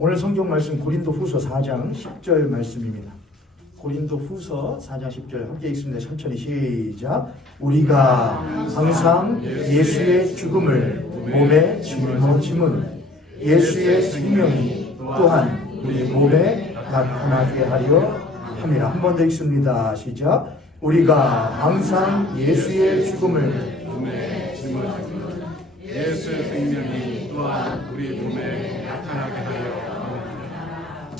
오늘 성경 말씀 고린도후서 4장 10절 말씀입니다. 고린도후서 4장 10절 함께 읽습니다. 천천히 시작. 우리가 항상 예수의 죽음을 몸에 짊어짐은 예수의 생명이 또한 우리 몸에 나타나게 하려 함이라. 한 번 더 읽습니다. 시작. 우리가 항상 예수의 죽음을 몸에 짊어짐은 예수의 생명이 또한 우리 몸에 나타나게 하려 합니다.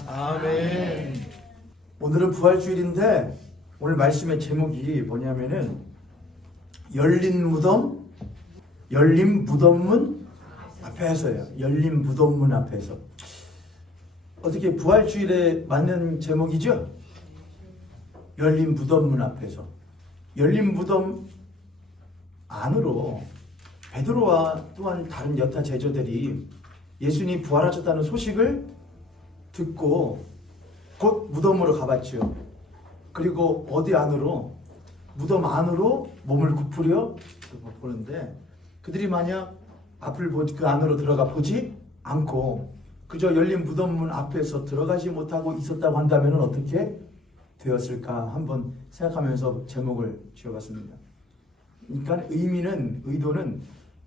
아멘. 오늘은 부활주일인데 오늘 말씀의 제목이 뭐냐면은 열린 무덤문 앞에서요. 열린 무덤문 앞에서. 어떻게 부활주일에 맞는 제목이죠? 열린 무덤문 앞에서. 열린 무덤 안으로 베드로와 또한 다른 여타 제자들이 예수님이 부활하셨다는 소식을 듣고 곧 무덤으로 가봤죠. 그리고 어디 안으로? 무덤 안으로 몸을 굽으려 보는데 그들이 만약 앞을 보지 그 안으로 들어가 보지 않고 그저 열린 무덤문 앞에서 들어가지 못하고 있었다고 한다면 어떻게 되었을까 한번 생각하면서 제목을 지어봤습니다. 그러니까 의도는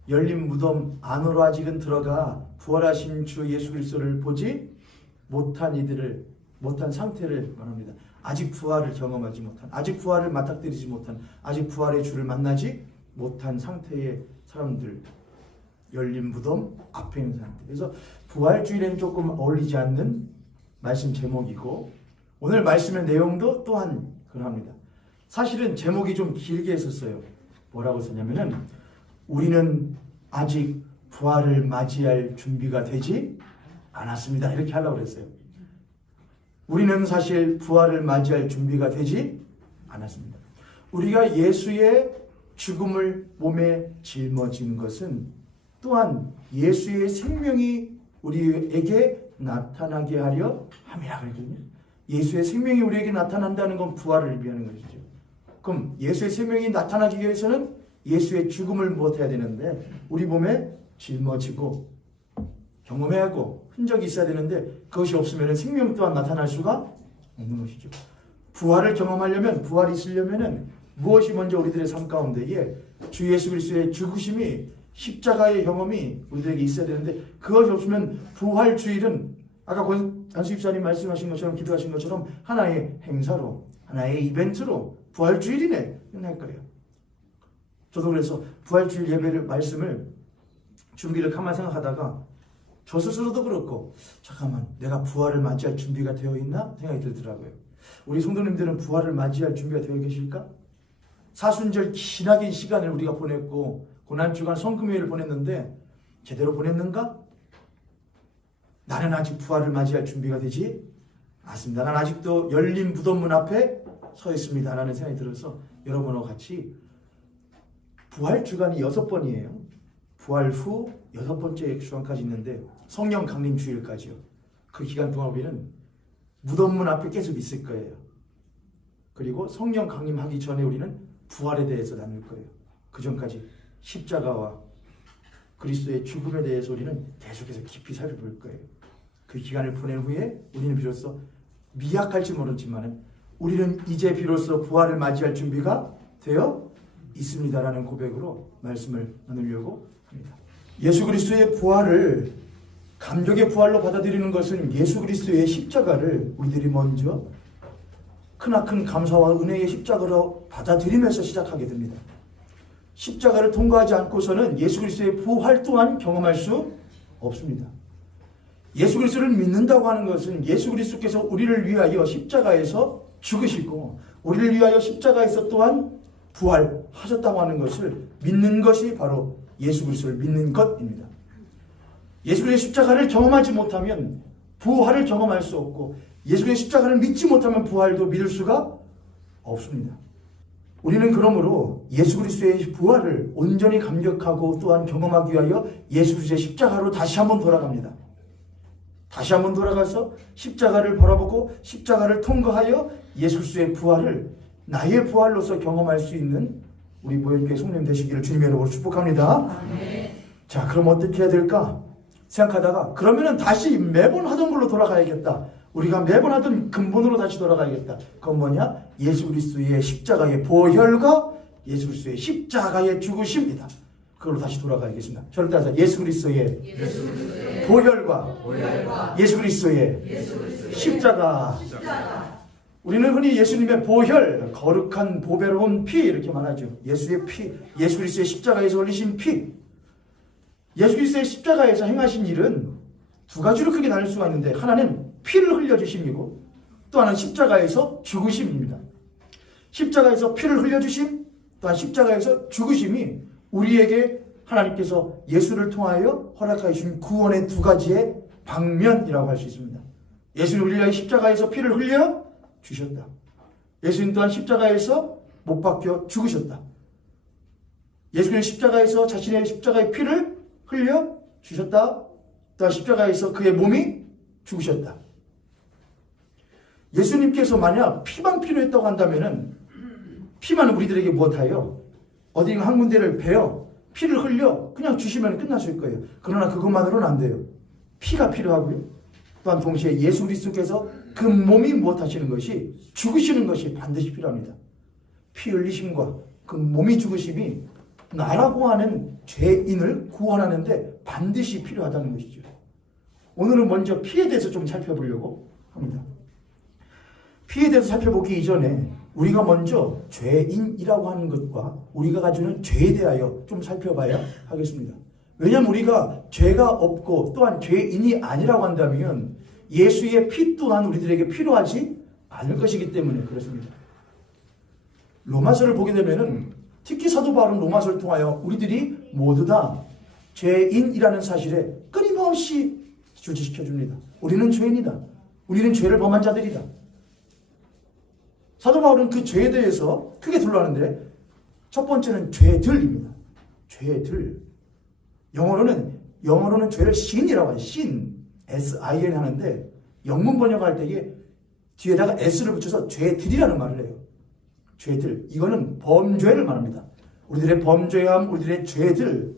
열린 무덤 안으로 아직은 들어가 부활하신 주 예수 그리스도를 보지 못한 상태를 말합니다. 아직 부활을 경험하지 못한, 아직 부활을 맞닥뜨리지 못한, 아직 부활의 주를 만나지 못한 상태의 사람들, 열린 무덤 앞에 있는 상태. 그래서 부활주일에는 조금 어울리지 않는 말씀 제목이고 오늘 말씀의 내용도 또한 그러합니다. 사실은 제목이 좀 길게 했었어요. 뭐라고 썼냐면은 우리는 아직 부활을 맞이할 준비가 되지 않았습니다. 이렇게 하려고 그랬어요. 우리는 사실 부활을 맞이할 준비가 되지 않았습니다. 우리가 예수의 죽음을 몸에 짊어진 것은 또한 예수의 생명이 우리에게 나타나게 하려 함이라 그랬거든요. 예수의 생명이 우리에게 나타난다는 건 부활을 의미하는 것이죠. 그럼 예수의 생명이 나타나기 위해서는 예수의 죽음을 못해야 되는데 우리 몸에 짊어지고 경험해야 하고 흔적이 있어야 되는데 그것이 없으면 생명 또한 나타날 수가 없는 것이죠. 부활을 경험하려면 부활이 있으려면 무엇이 먼저 우리들의 삶 가운데에 주 예수 그리스도의 죽으심이 십자가의 경험이 우리들에게 있어야 되는데 그것이 없으면 부활주일은 아까 안수 집사님 말씀하신 것처럼 기도하신 것처럼 하나의 행사로 하나의 이벤트로 부활주일이네 끝날 거예요. 저도 그래서 부활주일 예배를 말씀을 준비를 가만히 생각하다가 저 스스로도 그렇고 잠깐만 내가 부활을 맞이할 준비가 되어 있나 생각이 들더라고요. 우리 성도님들은 부활을 맞이할 준비가 되어 계실까? 사순절 기나긴 시간을 우리가 보냈고 고난주간 성금요일을 보냈는데 제대로 보냈는가? 나는 아직 부활을 맞이할 준비가 되지 않습니다. 나는 아직도 열린 무덤문 앞에 서 있습니다 라는 생각이 들어서 여러분과 같이 부활주간이 6번이에요. 부활 후 6번째 주간까지 있는데 성령 강림 주일까지요. 그 기간 동안 우리는 무덤문 앞에 계속 있을 거예요. 그리고 성령 강림하기 전에 우리는 부활에 대해서 나눌 거예요. 그 전까지 십자가와 그리스도의 죽음에 대해서 우리는 계속해서 깊이 살펴볼 거예요. 그 기간을 보낸 후에 우리는 비로소 미약할지 모르지만 우리는 이제 비로소 부활을 맞이할 준비가 되어 있습니다라는 고백으로 말씀을 나누려고 합니다. 예수 그리스도의 부활을 감격의 부활로 받아들이는 것은 예수 그리스도의 십자가를 우리들이 먼저 크나큰 감사와 은혜의 십자가로 받아들이면서 시작하게 됩니다. 십자가를 통과하지 않고서는 예수 그리스도의 부활 또한 경험할 수 없습니다. 예수 그리스도를 믿는다고 하는 것은 예수 그리스도께서 우리를 위하여 십자가에서 죽으시고 우리를 위하여 십자가에서 또한 부활하셨다고 하는 것을 믿는 것이 바로 예수 그리스도를 믿는 것입니다. 예수 그리스도의 십자가를 경험하지 못하면 부활을 경험할 수 없고 예수 그리스도의 십자가를 믿지 못하면 부활도 믿을 수가 없습니다. 우리는 그러므로 예수 그리스도의 부활을 온전히 감격하고 또한 경험하기 위하여 예수 그리스도의 십자가로 다시 한번 돌아갑니다. 다시 한번 돌아가서 십자가를 바라보고 십자가를 통과하여 예수 그리스도의 부활을 나의 부활로서 경험할 수 있는 우리 모형교회 성도님 되시기를 주님의 이름으로 축복합니다. 아멘. 자, 그럼 어떻게 해야 될까? 생각하다가 그러면은 다시 매번 하던 걸로 돌아가야겠다. 우리가 매번 하던 근본으로 다시 돌아가야겠다. 그건 뭐냐? 예수 그리스도의 십자가의 보혈과 예수 그리스도의 십자가의 죽으심이다. 그걸로 다시 돌아가야겠습니다. 저를 따라서 예수 그리스도의 보혈과 예수 그리스도의 십자가. 우리는 흔히 예수님의 보혈, 거룩한 보배로운 피 이렇게 말하죠. 예수의 피, 예수 그리스도의 십자가에서 흘리신 피. 예수 그리스도의 십자가에서 행하신 일은 두 가지로 크게 나눌 수가 있는데, 하나는 피를 흘려주심이고 또 하나는 십자가에서 죽으심입니다. 십자가에서 피를 흘려주심, 또한 십자가에서 죽으심이 우리에게 하나님께서 예수를 통하여 허락하여 주신 구원의 두 가지의 방면이라고 할 수 있습니다. 예수님 우리를 위하여 십자가에서 피를 흘려 주셨다. 예수님 또한 십자가에서 못 박혀 죽으셨다. 예수님 십자가에서 자신의 십자가의 피를 흘려 주셨다. 또한 십자가에서 그의 몸이 죽으셨다. 예수님께서 만약 피만 필요했다고 한다면은 피만 우리들에게 무엇하여 어딘가 한 군데를 베어 피를 흘려 그냥 주시면 끝났을 거예요. 그러나 그것만으로는 안 돼요. 피가 필요하고요. 또한 동시에 예수 그리스도께서 그 몸이 무엇하시는 것이 죽으시는 것이 반드시 필요합니다. 피 흘리심과 그 몸이 죽으심이 나라고 하는 죄인을 구원하는데 반드시 필요하다는 것이죠. 오늘은 먼저 피에 대해서 좀 살펴보려고 합니다. 피에 대해서 살펴보기 이전에 우리가 먼저 죄인이라고 하는 것과 우리가 가지는 죄에 대하여 좀 살펴봐야 하겠습니다. 왜냐하면 우리가 죄가 없고 또한 죄인이 아니라고 한다면 예수의 피 또한 우리들에게 필요하지 않을 것이기 때문에 그렇습니다. 로마서를 보게 되면은 특히 사도 바울은 로마서를 통하여 우리들이 모두 다 죄인이라는 사실에 끊임없이 주지시켜 줍니다. 우리는 죄인이다. 우리는 죄를 범한 자들이다. 사도 바울은 그 죄에 대해서 크게 둘러하는데 첫 번째는 죄들입니다. 죄들. 영어로는 죄를 sin이라고 해요. sin. S-I-N 하는데 영문 번역할 때에 뒤에다가 S를 붙여서 죄들이라는 말을 해요. 죄들. 이거는 범죄를 말합니다. 우리들의 범죄함, 우리들의 죄들.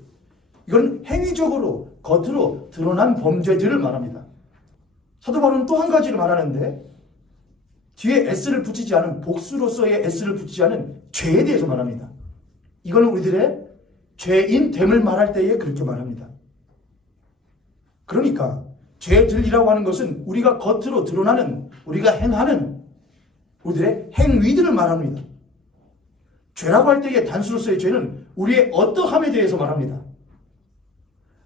이건 행위적으로 겉으로 드러난 범죄들을 말합니다. 사도 바울은 또 한 가지를 말하는데 뒤에 S를 붙이지 않은 복수로서의 S를 붙이지 않은 죄에 대해서 말합니다. 이거는 우리들의 죄인됨을 말할 때에 그렇게 말합니다. 그러니까 죄들이라고 하는 것은 우리가 겉으로 드러나는 우리가 행하는 우리들의 행위들을 말합니다. 죄라고 할 때의 단수로서의 죄는 우리의 어떠함에 대해서 말합니다.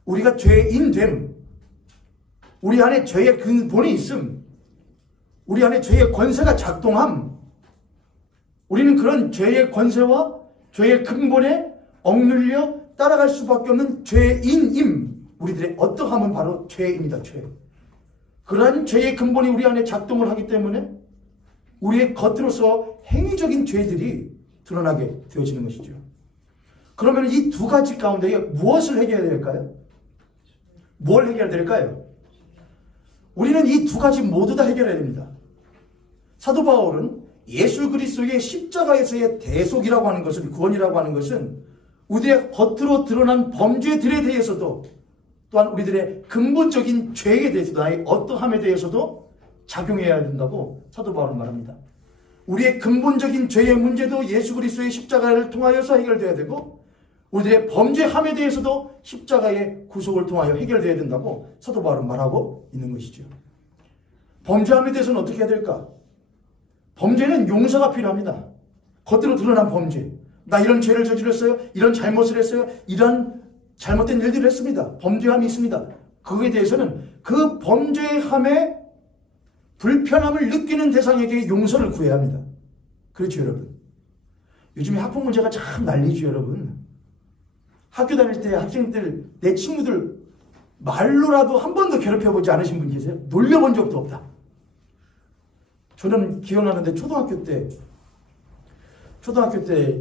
우리가 죄인됨, 우리 안에 죄의 근본이 있음, 우리 안에 죄의 권세가 작동함, 우리는 그런 죄의 권세와 죄의 근본에 억눌려 따라갈 수밖에 없는 죄인임. 우리들의 어떠함은 바로 죄입니다. 죄. 그러한 죄의 근본이 우리 안에 작동을 하기 때문에 우리의 겉으로서 행위적인 죄들이 드러나게 되어지는 것이죠. 그러면 이 두 가지 가운데 무엇을 해결해야 될까요? 뭘 해결해야 될까요? 우리는 이 두 가지 모두 다 해결해야 됩니다. 사도 바울은 예수 그리스도의 십자가에서의 대속이라고 하는 것은, 구원이라고 하는 것은 우리의 겉으로 드러난 범죄들에 대해서도 또한 우리들의 근본적인 죄에 대해서도, 나의 어떠함에 대해서도 작용해야 된다고 사도 바울은 말합니다. 우리의 근본적인 죄의 문제도 예수 그리스도의 십자가를 통하여서 해결돼야 되고 우리들의 범죄함에 대해서도 십자가의 구속을 통하여 해결돼야 된다고 사도 바울은 말하고 있는 것이죠. 범죄함에 대해서는 어떻게 해야 될까? 범죄는 용서가 필요합니다. 겉으로 드러난 범죄. 나 이런 죄를 저질렀어요. 이런 잘못을 했어요. 이런 잘못된 일들을 했습니다. 범죄함이 있습니다. 그거에 대해서는 그 범죄함의 불편함을 느끼는 대상에게 용서를 구해야 합니다. 그렇죠, 여러분? 요즘에 학폭 문제가 참 난리죠, 여러분. 학교 다닐 때 학생들, 내 친구들 말로라도 한 번도 괴롭혀보지 않으신 분 계세요? 놀려본 적도 없다. 저는 기억나는데 초등학교 때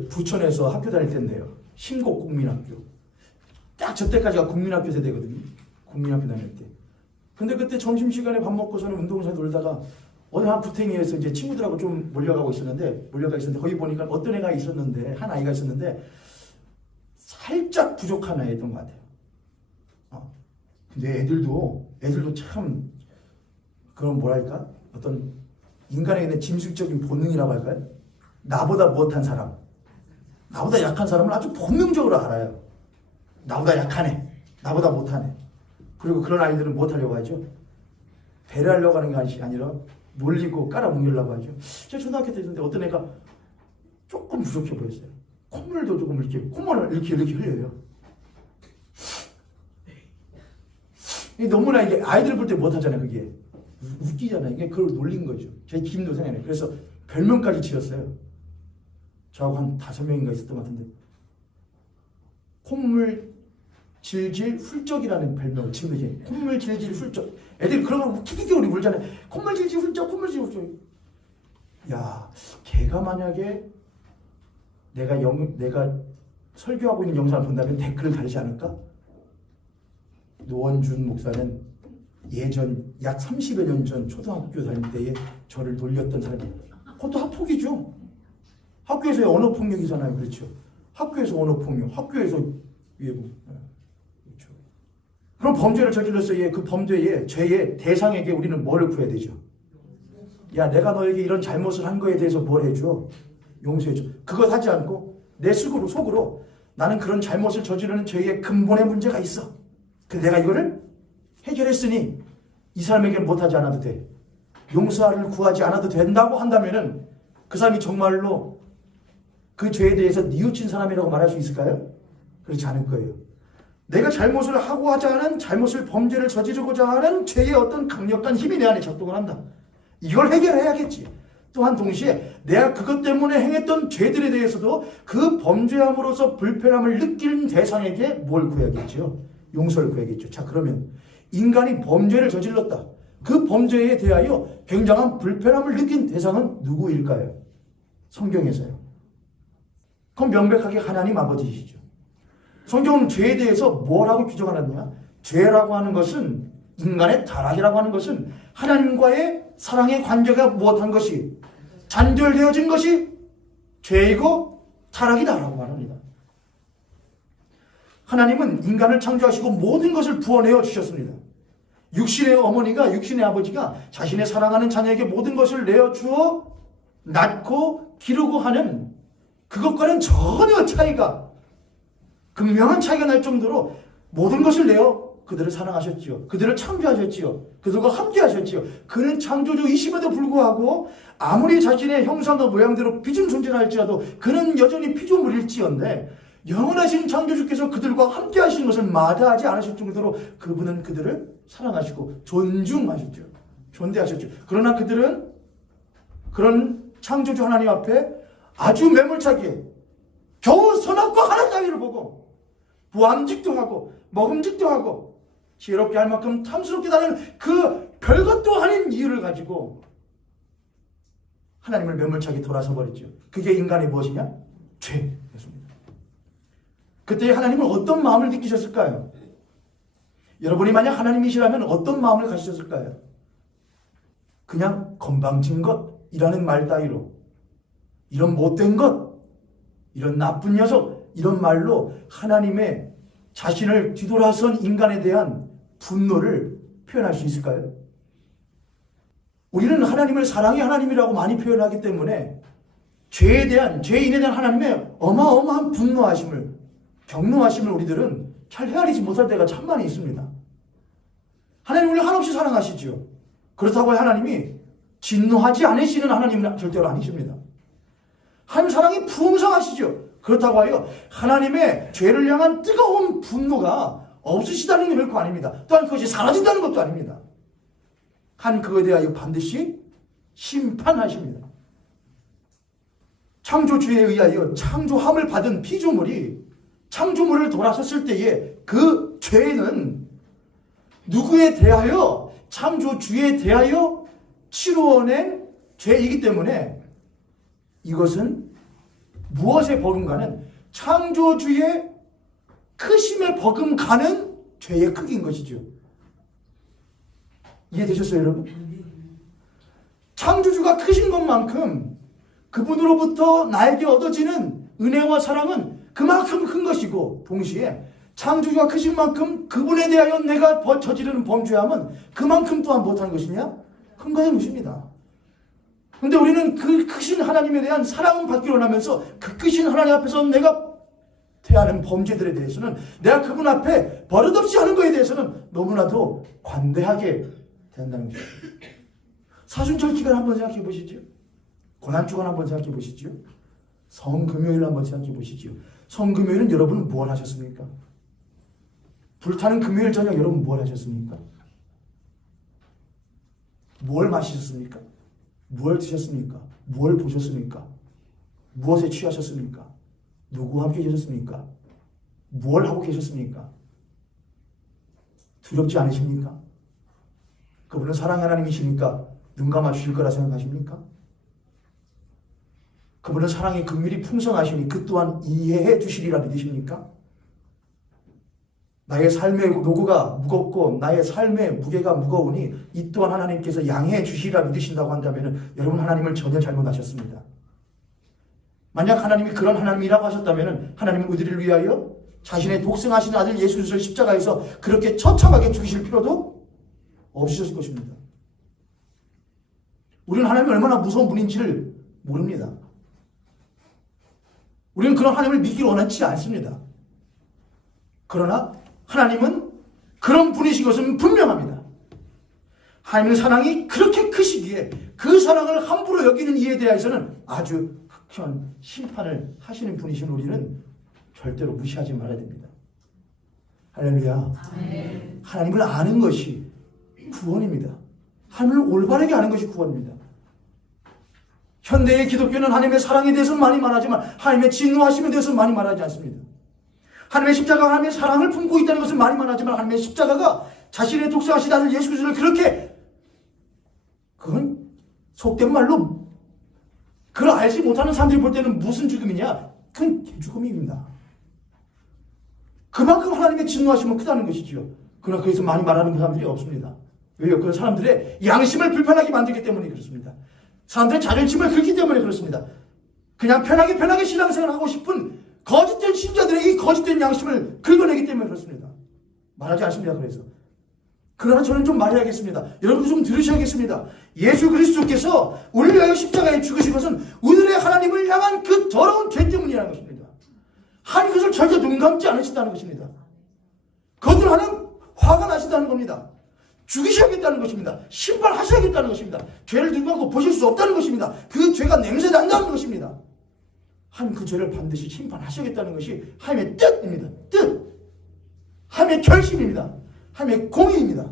부천에서 학교 다닐 때인데요. 신곡 국민학교. 딱 저 때까지가 국민학교 세대거든요. 국민학교 다닐 때. 근데 그때 점심시간에 밥 먹고서는 운동장에 놀다가 어느 한 구탱이에서 이제 친구들하고 좀 몰려가 있었는데 거기 보니까 어떤 애가 있었는데, 한 아이가 있었는데 살짝 부족한 아이였던 것 같아요. 근데 애들도 참 그런 뭐랄까 어떤 인간에 있는 짐승적인 본능이라고 할까요? 나보다 못한 사람, 나보다 약한 사람을 아주 본능적으로 알아요. 나보다 약하네, 나보다 못하네. 그리고 그런 아이들은 못하려고 하죠. 배려하려고 하는 게 아니라 놀리고 깔아뭉개려고 하죠. 제가 초등학교 때 있는데 어떤 애가 조금 부족해 보였어요. 콧물도 조금 이렇게 콧물을 이렇게 흘려요. 너무나 이게 아이들 볼 때 못하잖아요. 그게 웃기잖아요. 이게 그걸 놀린 거죠. 제 김도생이네. 그래서 별명까지 지었어요. 저하고 한 5명인가 있었던 것 같은데 콧물 질질 훌쩍이라는 별명을 지금 이제 콧물 질질 훌쩍. 애들이 그런 걸 웃기게 우리 울잖아요. 콧물 질질 훌쩍, 콧물 질질 훌쩍. 야, 걔가 만약에 내가 설교하고 있는 영상을 본다면 댓글을 달지 않을까? 노원준 목사는 예전 약 30여 년 전 초등학교 다닐 때에 저를 놀렸던 사람이에요. 그것도 학폭이죠. 학교에서의 언어폭력이잖아요. 그렇죠. 학교에서 언어폭력, 학교에서 그렇죠. 그럼 범죄를 저질렀어요. 그 범죄의 죄의 대상에게 우리는 뭐를 구해야 되죠? 야, 내가 너에게 이런 잘못을 한 거에 대해서 뭘 해줘? 용서해줘. 그것 하지 않고 내 속으로 나는 그런 잘못을 저지르는 죄의 근본의 문제가 있어. 근데 내가 이거를 해결했으니 이 사람에게는 못하지 않아도 돼. 용서를 구하지 않아도 된다고 한다면은 그 사람이 정말로 그 죄에 대해서 뉘우친 사람이라고 말할 수 있을까요? 그렇지 않을 거예요. 내가 잘못을 하고 하지 않은 범죄를 저지르고자 하는 죄의 어떤 강력한 힘이 내 안에 작동을 한다. 이걸 해결해야겠지. 또한 동시에 내가 그것 때문에 행했던 죄들에 대해서도 그 범죄함으로써 불편함을 느끼는 대상에게 뭘 구해야겠죠? 용서를 구해야겠죠. 자, 그러면 인간이 범죄를 저질렀다. 그 범죄에 대하여 굉장한 불편함을 느낀 대상은 누구일까요? 성경에서요. 그건 명백하게 하나님 아버지시죠. 성경은 죄에 대해서 뭐라고 규정하느냐? 죄라고 하는 것은, 인간의 타락이라고 하는 것은 하나님과의 사랑의 관계가 무엇한 것이 단절되어진 것이 죄이고 타락이다라고 말합니다. 하나님은 인간을 창조하시고 모든 것을 부어내어 주셨습니다. 육신의 어머니가, 육신의 아버지가 자신의 사랑하는 자녀에게 모든 것을 내어주어 낳고 기르고 하는 그것과는 전혀 차이가, 극명한 차이가 날 정도로 모든 것을 내어 그들을 사랑하셨지요. 그들을 창조하셨지요. 그들과 함께 하셨지요. 그는 창조주이심에도 불구하고 아무리 자신의 형상과 모양대로 빚은 존재할지라도 그는 여전히 피조물일지언데 영원하신 창조주께서 그들과 함께 하시는 것을 마다하지 않으실 정도로 그분은 그들을 사랑하시고 존중하셨죠. 존대하셨죠. 그러나 그들은 그런 창조주 하나님 앞에 아주 매몰차게 겨우 선악과 하나 따위를 보고 보암직도 하고 먹음직도 하고 지혜롭게 할 만큼 탐스럽게 다는 그 별것도 아닌 이유를 가지고 하나님을 매몰차게 돌아서 버렸죠. 그게 인간의 무엇이냐? 죄였습니다. 그때 하나님은 어떤 마음을 느끼셨을까요? 여러분이 만약 하나님이시라면 어떤 마음을 가지셨을까요? 그냥 건방진 것이라는 말 따위로, 이런 못된 것, 이런 나쁜 녀석, 이런 말로 하나님의 자신을 뒤돌아선 인간에 대한 분노를 표현할 수 있을까요? 우리는 하나님을 사랑의 하나님이라고 많이 표현하기 때문에 죄인에 대한 하나님의 어마어마한 분노하심을, 경노하심을 우리들은 잘 헤아리지 못할 때가 참 많이 있습니다. 하나님 우리를 한없이 사랑하시죠. 그렇다고 하나님이 진노하지 않으시는 하나님은 절대로 아니십니다. 하나님 사랑이 풍성하시죠. 그렇다고 하여 하나님의 죄를 향한 뜨거운 분노가 없으시다는 게 결코 아닙니다. 또한 그것이 사라진다는 것도 아닙니다. 한 그것에 대하여 반드시 심판하십니다. 창조주에 의하여 창조함을 받은 피조물이 창조물을 돌아섰을 때에 그 죄는 누구에 대하여, 창조주에 대하여 치루어낸 죄이기 때문에 이것은 무엇에 버금가는 창조주의 크심에 버금가는 죄의 크기인 것이죠. 이해되셨어요, 여러분? 창조주가 크신 것만큼 그분으로부터 나에게 얻어지는 은혜와 사랑은 그만큼 큰 것이고, 동시에 창조주가 크신 만큼 그분에 대하여 내가 저지르는 범죄함은 그만큼 또한 못한 것이냐? 큰 것의 것입니다. 그런데 우리는 그 크신 하나님에 대한 사랑은 받기로 하면서 그 크신 하나님 앞에서 내가 대하는 범죄들에 대해서는, 내가 그분 앞에 버릇없이 하는 것에 대해서는 너무나도 관대하게 대한다는 것입니다. 사순절 기간 한번 생각해 보시죠. 고난주간 한번 생각해 보시죠. 성금요일 한번 생각해 보시죠. 성금요일은 여러분은 무엇 하셨습니까? 불타는 금요일 저녁 여러분 무엇 하셨습니까? 뭘 마셨습니까? 무엇을 드셨습니까? 무엇을 보셨습니까? 무엇에 취하셨습니까? 누구와 함께 계셨습니까? 무엇을 하고 계셨습니까? 두렵지 않으십니까? 그분은 사랑 하나님이시니까 눈 감아 주실 거라 생각하십니까? 그분은 사랑의 긍휼이 풍성하시니 그 또한 이해해 주시리라 믿으십니까? 나의 삶의 노고가 무겁고 나의 삶의 무게가 무거우니 이 또한 하나님께서 양해해 주시리라 믿으신다고 한다면 여러분 하나님을 전혀 잘못하셨습니다. 만약 하나님이 그런 하나님이라고 하셨다면 하나님은 우리를 위하여 자신의 독생하신 아들 예수 그리스도를 십자가에서 그렇게 처참하게 죽이실 필요도 없으셨을 것입니다. 우리는 하나님이 얼마나 무서운 분인지를 모릅니다. 우리는 그런 하나님을 믿기 원하지 않습니다. 그러나 하나님은 그런 분이신 것은 분명합니다. 하나님의 사랑이 그렇게 크시기에 그 사랑을 함부로 여기는 이에 대해서는 아주 흑현 심판을 하시는 분이신 우리는 절대로 무시하지 말아야 됩니다. 할렐루야. 아멘. 하나님을 아는 것이 구원입니다. 하나님을 올바르게 아는 것이 구원입니다. 현대의 기독교는 하나님의 사랑에 대해서 많이 말하지만 하나님의 진노하심에 대해서 많이 말하지 않습니다. 하나님의 십자가가 하나님의 사랑을 품고 있다는 것을 많이 말하지만 하나님의 십자가가 자신의 독생하신 아들 예수 그리스도를 그렇게, 그건 속된 말로 그걸 알지 못하는 사람들이 볼 때는 무슨 죽음이냐? 그건 죽음입니다. 그만큼 하나님의 진노하심은 크다는 것이지요. 그러나 그래서 많이 말하는 사람들이 없습니다. 왜요? 그건 사람들의 양심을 불편하게 만들기 때문에 그렇습니다. 사람들의 자존심을 긁기 때문에 그렇습니다. 그냥 편하게 신앙생활을 하고 싶은 거짓된 신자들의 이 거짓된 양심을 긁어내기 때문에 그렇습니다. 말하지 않습니다. 그래서 그러나 저는 좀 말해야겠습니다. 여러분도 좀 들으셔야겠습니다. 예수 그리스도께서 우리를 위하여 십자가에 죽으신 것은 우리들의 하나님을 향한 그 더러운 죄 때문이라는 것입니다. 하나님 그것을 절대 눈 감지 않으신다는 것입니다. 그것을 하나님 화가 나신다는 겁니다. 죽이셔야겠다는 것입니다. 심판하셔야겠다는 것입니다. 죄를 눈 감고 보실 수 없다는 것입니다. 그 죄가 냄새 난다는 것입니다. 하나님 그 죄를 반드시 심판하셔야겠다는 것이 하나님의 뜻입니다. 뜻. 하나님의 결심입니다. 하나님의 공의입니다.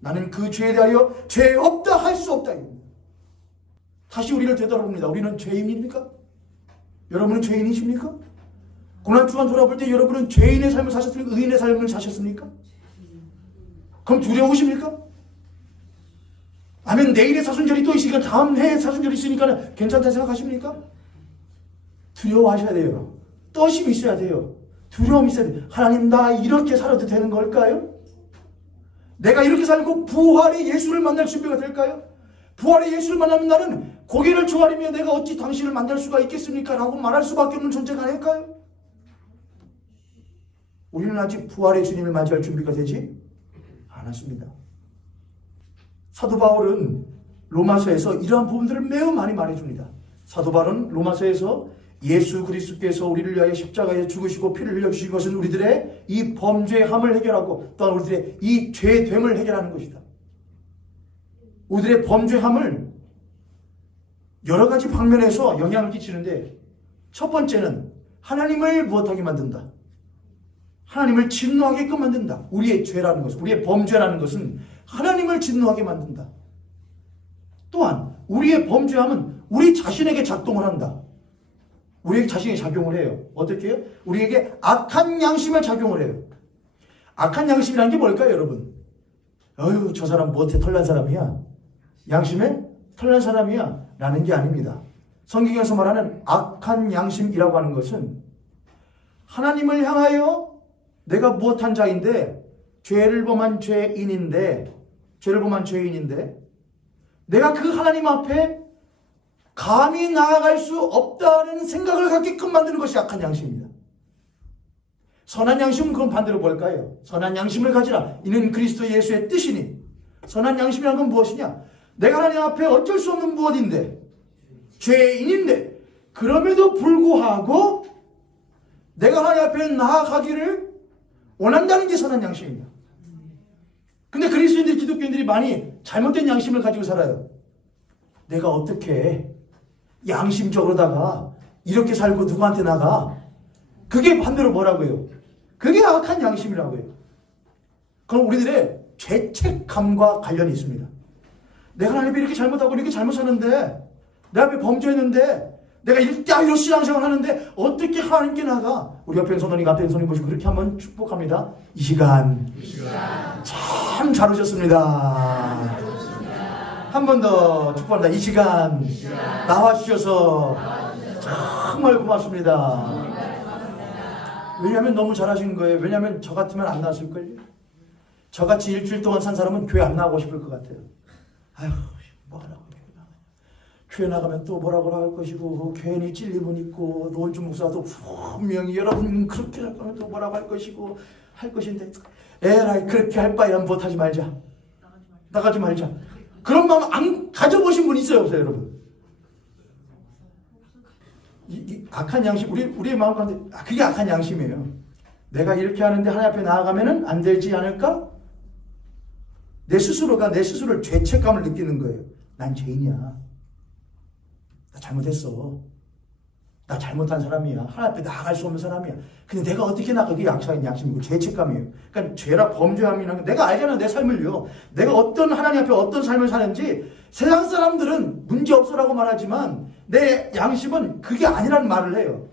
나는 그 죄에 대하여 죄 없다 할 수 없다. 다시 우리를 되돌아봅니다. 우리는 죄인입니까? 여러분은 죄인이십니까? 고난주간 돌아볼 때 여러분은 죄인의 삶을 사셨습니까? 의인의 삶을 사셨습니까? 그럼 두려우십니까? 아니면 내일의 사순절이 또 있으니까 다음 해의 사순절이 있으니까 괜찮다 생각하십니까? 두려워하셔야 돼요. 떠심이 있어야 돼요. 두려움이 있어야 돼요. 하나님 나 이렇게 살아도 되는 걸까요? 내가 이렇게 살고 부활의 예수를 만날 준비가 될까요? 부활의 예수를 만나면 나는 고개를 조아리며 내가 어찌 당신을 만날 수가 있겠습니까? 라고 말할 수밖에 없는 존재가 아닐까요? 우리는 아직 부활의 주님을 맞이할 준비가 되지 않았습니다. 사도 바울은 로마서에서 이러한 부분들을 매우 많이 말해줍니다. 사도 바울은 로마서에서 예수 그리스도께서 우리를 위하여 십자가에 죽으시고 피를 흘려주신 것은 우리들의 이 범죄함을 해결하고 또한 우리들의 이 죄됨을 해결하는 것이다. 우리들의 범죄함을 여러 가지 방면에서 영향을 끼치는데 첫 번째는 하나님을 무엇하게 만든다. 하나님을 진노하게끔 만든다. 우리의 죄라는 것은, 우리의 범죄라는 것은 하나님을 진노하게 만든다. 또한 우리의 범죄함은 우리 자신에게 작동을 한다. 우리에게 자신이 작용을 해요. 어떻게 해요? 우리에게 악한 양심을 작용을 해요. 악한 양심이라는 게 뭘까요, 여러분? 어휴, 저 사람 뭐한테 털난 사람이야? 양심에 털난 사람이야? 라는 게 아닙니다. 성경에서 말하는 악한 양심이라고 하는 것은 하나님을 향하여 내가 무엇한 자인데, 죄를 범한 죄인인데 내가 그 하나님 앞에 감히 나아갈 수 없다는 생각을 갖게끔 만드는 것이 악한 양심입니다. 선한 양심은 그건 반대로 뭘까요? 선한 양심을 가지라. 이는 그리스도 예수의 뜻이니. 선한 양심이란 건 무엇이냐? 내가 하나님 앞에 어쩔 수 없는 무엇인데, 죄인인데, 그럼에도 불구하고 내가 하나님 앞에 나아가기를 원한다는 게 선한 양심입니다. 근데 그리스도인들, 기독교인들이 많이 잘못된 양심을 가지고 살아요. 내가 어떻게 양심적으로다가 이렇게 살고 누구한테 나가? 그게 반대로 뭐라고요? 그게 악한 양심이라고요. 그럼 우리들의 죄책감과 관련이 있습니다. 내가 하나님이 이렇게 잘못하고 이렇게 잘못 사는데, 내 앞에 범죄했는데, 내가 이런 신앙생활 하는데 어떻게 하나님께 나가? 우리 옆에 선생님, 앞에 선생님 보시고 그렇게 한번 축복합니다. 이 시간 참 잘 오셨습니다. 한 번 더 축복합니다. 이 시간 나와주셔서 정말 고맙습니다. 왜냐하면 너무 잘하시는 거예요. 왜냐하면 저 같으면 안 나왔을걸요. 저같이 일주일 동안 산 사람은 교회 안 나가고 싶을 것 같아요. 아휴, 뭐 하라고 교회 나가면 또 뭐라고 할 것이고, 괜히 찔림은 있고, 노은주 목사도 분명히 여러분 그렇게 할 거면 또 뭐라고 할 것이고 할 것인데, 에라이 그렇게 할 바에는 못하지 말자. 나가지 말자. 그런 마음 안 가져보신 분 있어요, 없어요, 여러분? 이 악한 양심, 우리의 마음 가운데 그게 악한 양심이에요. 내가 이렇게 하는데 하나님 앞에 나아가면은 안 되지 않을까? 내 스스로가 내 스스로를 죄책감을 느끼는 거예요. 난 죄인이야. 나 잘못했어. 나 잘못한 사람이야. 하나님 앞에 나아갈 수 없는 사람이야. 근데 내가 어떻게 나가? 그게 악한 양심이고 죄책감이에요. 그러니까 죄라 범죄함이나 내가 알잖아, 내 삶을요. 내가 어떤 하나님 앞에 어떤 삶을 사는지. 세상 사람들은 문제없어라고 말하지만 내 양심은 그게 아니라는 말을 해요.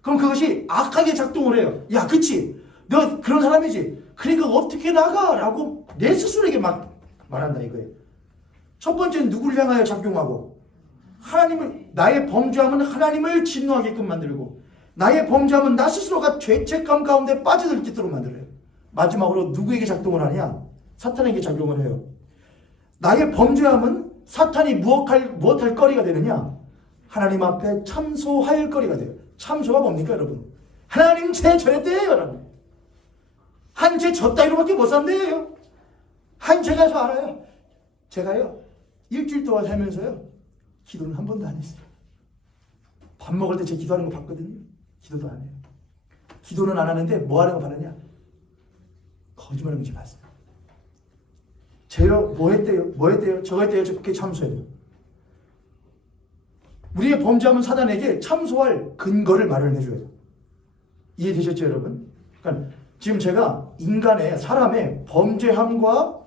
그럼 그것이 악하게 작동을 해요. 야, 그치? 너 그런 사람이지? 그러니까 어떻게 나가? 라고 내 스스로에게 막 말한다 이거예요. 첫 번째는 누구를 향하여 작용하고, 하나님을, 나의 범죄함은 하나님을 진노하게끔 만들고, 나의 범죄함은 나 스스로가 죄책감 가운데 빠져들도록 만들어요. 마지막으로 누구에게 작동을 하냐? 사탄에게 작용을 해요. 나의 범죄함은 사탄이 무엇할 거리가 되느냐? 하나님 앞에 참소할 거리가 돼요. 참소가 뭡니까, 여러분? 하나님 죄 저랬대요, 여러분. 한 죄 저 따위로밖에 못 산대요. 한 죄가 저 알아요. 제가요, 일주일 동안 살면서요, 기도는 한 번도 안 했어요. 밥 먹을 때 제 기도하는 거 봤거든요. 기도도 안 해요. 기도는 안 하는데 뭐 하는 거 봤느냐? 거짓말하는 거 봤어요. 쟤요, 뭐 했대요? 저거 했대요. 그렇게 참소해요. 우리의 범죄하면 사단에게 참소할 근거를 마련해 줘요. 이해되셨죠, 여러분? 그러니까 지금 제가 사람의 범죄함과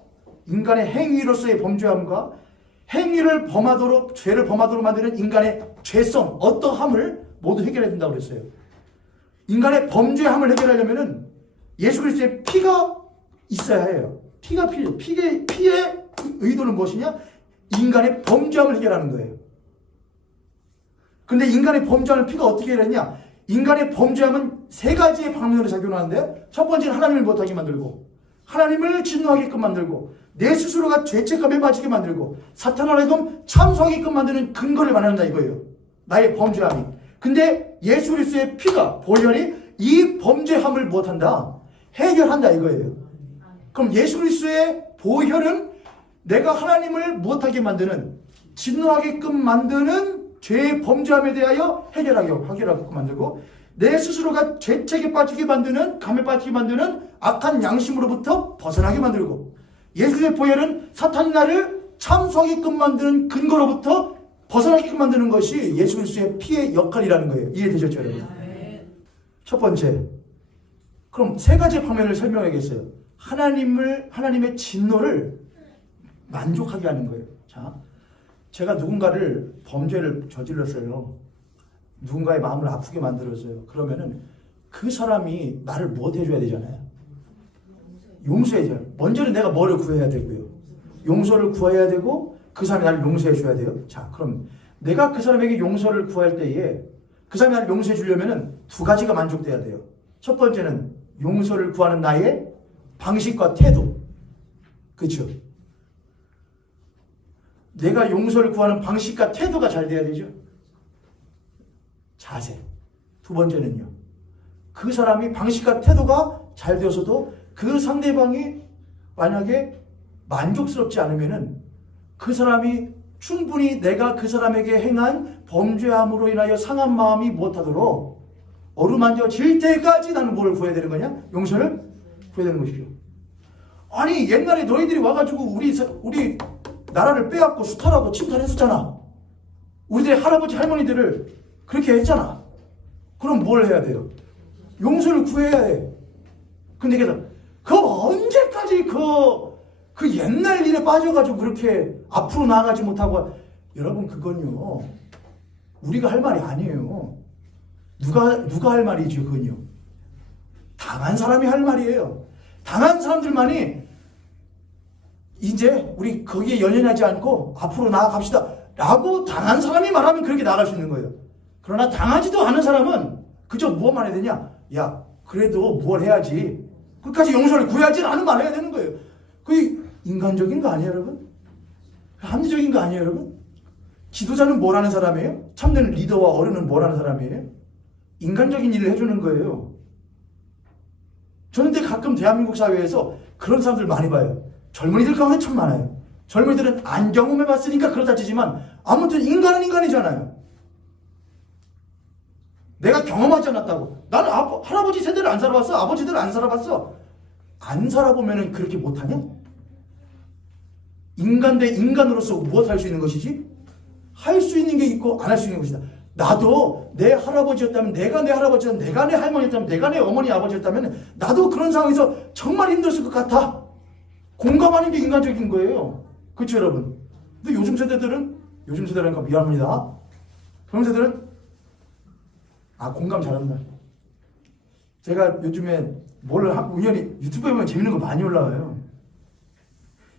인간의 행위로서의 범죄함과 행위를 범하도록, 죄를 범하도록 만드는 인간의 죄성, 어떠함을 모두 해결해야 된다고 그랬어요. 인간의 범죄함을 해결하려면은 예수 그리스도의 피가 있어야 해요. 피가 필요해요. 피의 의도는 무엇이냐? 인간의 범죄함을 해결하는 거예요. 근데 인간의 범죄함을 피가 어떻게 해결했냐? 인간의 범죄함은 세 가지의 방면으로 작용하는데, 첫 번째는 하나님을 못하게 만들고, 하나님을 진노하게끔 만들고, 내 스스로가 죄책감에 빠지게 만들고, 사탄을 하여금 참소하게끔 만드는 근거를 마련한다 이거예요. 나의 범죄함이. 근데 예수 그리스도의 피가, 보혈이 이 범죄함을 못한다? 해결한다 이거예요. 그럼 예수 그리스도의 보혈은 내가 하나님을 못하게 만드는, 진노하게끔 만드는 죄의 범죄함에 대하여 해결하게끔 만들고, 내 스스로가 죄책에 빠지게 만드는, 감에 빠지게 만드는 악한 양심으로부터 벗어나게 만들고, 예수의 보혈은 사탄이 나를 참소하게끔 만드는 근거로부터 벗어나게끔 만드는 것이 예수 그리스도의 피의 역할이라는 거예요. 이해되셨죠, 여러분? 첫 번째, 그럼 세 가지 방면을 설명하겠어요. 하나님의 진노를 만족하게 하는 거예요. 자, 제가 누군가를 범죄를 저질렀어요. 누군가의 마음을 아프게 만들었어요. 그러면은 그 사람이 나를 뭐 해줘야 되잖아요. 용서해줘요. 먼저는 내가 뭐를 구해야 되고요. 용서를 구해야 되고, 그 사람이 나를 용서해 줘야 돼요. 자, 그럼 내가 그 사람에게 용서를 구할 때에 그 사람이 나를 용서해 주려면은 두 가지가 만족돼야 돼요. 첫 번째는 용서를 구하는 나의 방식과 태도. 그렇죠? 내가 용서를 구하는 방식과 태도가 잘 돼야 되죠. 자세. 두 번째는요, 그 사람이 방식과 태도가 잘 되어서도 그 상대방이 만약에 만족스럽지 않으면은 그 사람이 충분히 내가 그 사람에게 행한 범죄함으로 인하여 상한 마음이 못하도록 어루만져질 때까지 나는 뭘 구해야 되는 거냐? 용서를 구해야 되는 것이죠. 아니 옛날에 너희들이 와가지고 우리 나라를 빼앗고 수탈하고 침탈했었잖아. 우리들의 할아버지 할머니들을 그렇게 했잖아. 그럼 뭘 해야 돼요? 용서를 구해야 해. 근데 그래서 그 언제까지 그 옛날 일에 빠져가지고 그렇게 앞으로 나아가지 못하고 여러분 그건요 우리가 할 말이 아니에요. 누가 할 말이죠? 그건요 당한 사람이 할 말이에요. 당한 사람들만이 이제 우리 거기에 연연하지 않고 앞으로 나아갑시다 라고 당한 사람이 말하면 그렇게 나아갈 수 있는 거예요. 그러나 당하지도 않은 사람은 그저 무엇만 해야 되냐? 야 그래도 뭘 해야지 끝까지 용서를 구해야지 라는 말을 해야 되는 거예요. 그게 인간적인 거 아니에요 여러분? 합리적인 거 아니에요 여러분? 지도자는 뭘 하는 사람이에요? 참된 리더와 어른은 뭘 하는 사람이에요? 인간적인 일을 해주는 거예요. 저는 근데 가끔 대한민국 사회에서 그런 사람들 많이 봐요. 젊은이들 가운데 참 많아요. 젊은이들은 안 경험해봤으니까 그렇다 치지만 아무튼 인간은 인간이잖아요. 내가 경험하지 않았다고. 나는 할아버지 세대를 안 살아봤어. 아버지들을 안 살아봤어. 안 살아보면 그렇게 못하냐? 인간 대 인간으로서 무엇 할 수 있는 것이지? 할 수 있는 게 있고 안 할 수 있는 것이다. 나도 내 할아버지였다면, 내가 내 할아버지였다면, 내가 내 할머니였다면, 내가 내 어머니 아버지였다면 나도 그런 상황에서 정말 힘들었을 것 같아. 공감하는 게 인간적인 거예요. 그렇죠 여러분? 근데 요즘 세대라니까 미안합니다. 그런 세대들은 공감 잘한다. 제가 요즘에 우연히 유튜브에 보면 재밌는 거 많이 올라와요.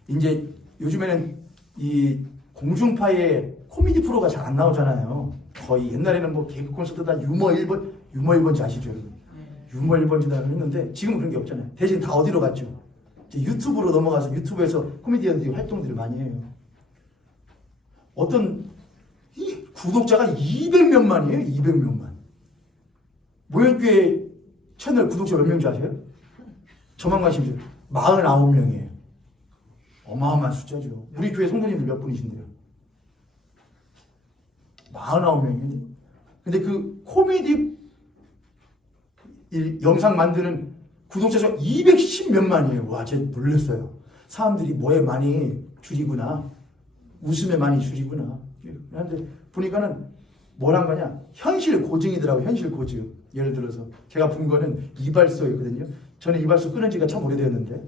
이제 요즘에는 이 공중파의 코미디 프로가 잘 안 나오잖아요. 거의 옛날에는 뭐 개그 콘서트다 유머 1번지 아시죠? 유머 1번지다 했는데 지금은 그런 게 없잖아요. 대신 다 어디로 갔죠? 이제 유튜브로 넘어가서 유튜브에서 코미디언들이 활동들을 많이 해요. 어떤 구독자가 200몇만이에요. 200몇만. 모현교회 채널 구독자 몇 명인지 아세요? 저만 관심이죠. 49명이에요. 어마어마한 숫자죠. 우리 교회 성도님들 몇 분이신데요? 49명이에요. 근데 그 코미디 영상 만드는 구독자 수 210몇만이에요. 와, 진짜 놀랐어요. 사람들이 뭐에 많이 줄이구나. 웃음에 많이 줄이구나. 그런데 보니까는 뭐란 거냐? 현실 고증이더라고요. 현실 고증. 예를 들어서 제가 본 거는 이발소였거든요. 저는 이발소 끊은 지가 참 오래되었는데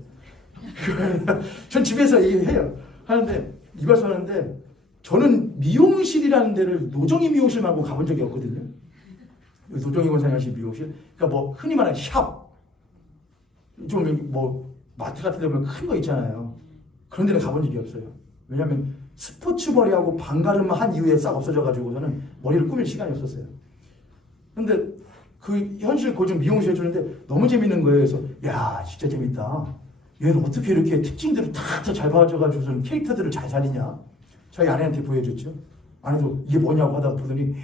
전 집에서 해요. 하는데 이발소 하는데 저는 미용실이라는 데를 노정이 미용실 말고 가본 적이 없거든요. 노정이 원장님 미용실. 그러니까 뭐 흔히 말하는 샵. 좀 뭐 마트 같은 데 보면 큰 거 있잖아요. 그런 데는 가본 적이 없어요. 왜냐하면 스포츠 머리하고 반가름만 한 이후에 싹 없어져가지고 저는 머리를 꾸밀 시간이 없었어요. 근데 그 현실 고증 미용실 해주는데 너무 재밌는 거예요. 그래서 야 진짜 재밌다. 얘는 어떻게 이렇게 특징들을 다 잘 봐줘가지고 캐릭터들을 잘 살리냐. 저희 아내한테 보여줬죠. 아내도 이게 뭐냐고 하다가 보더니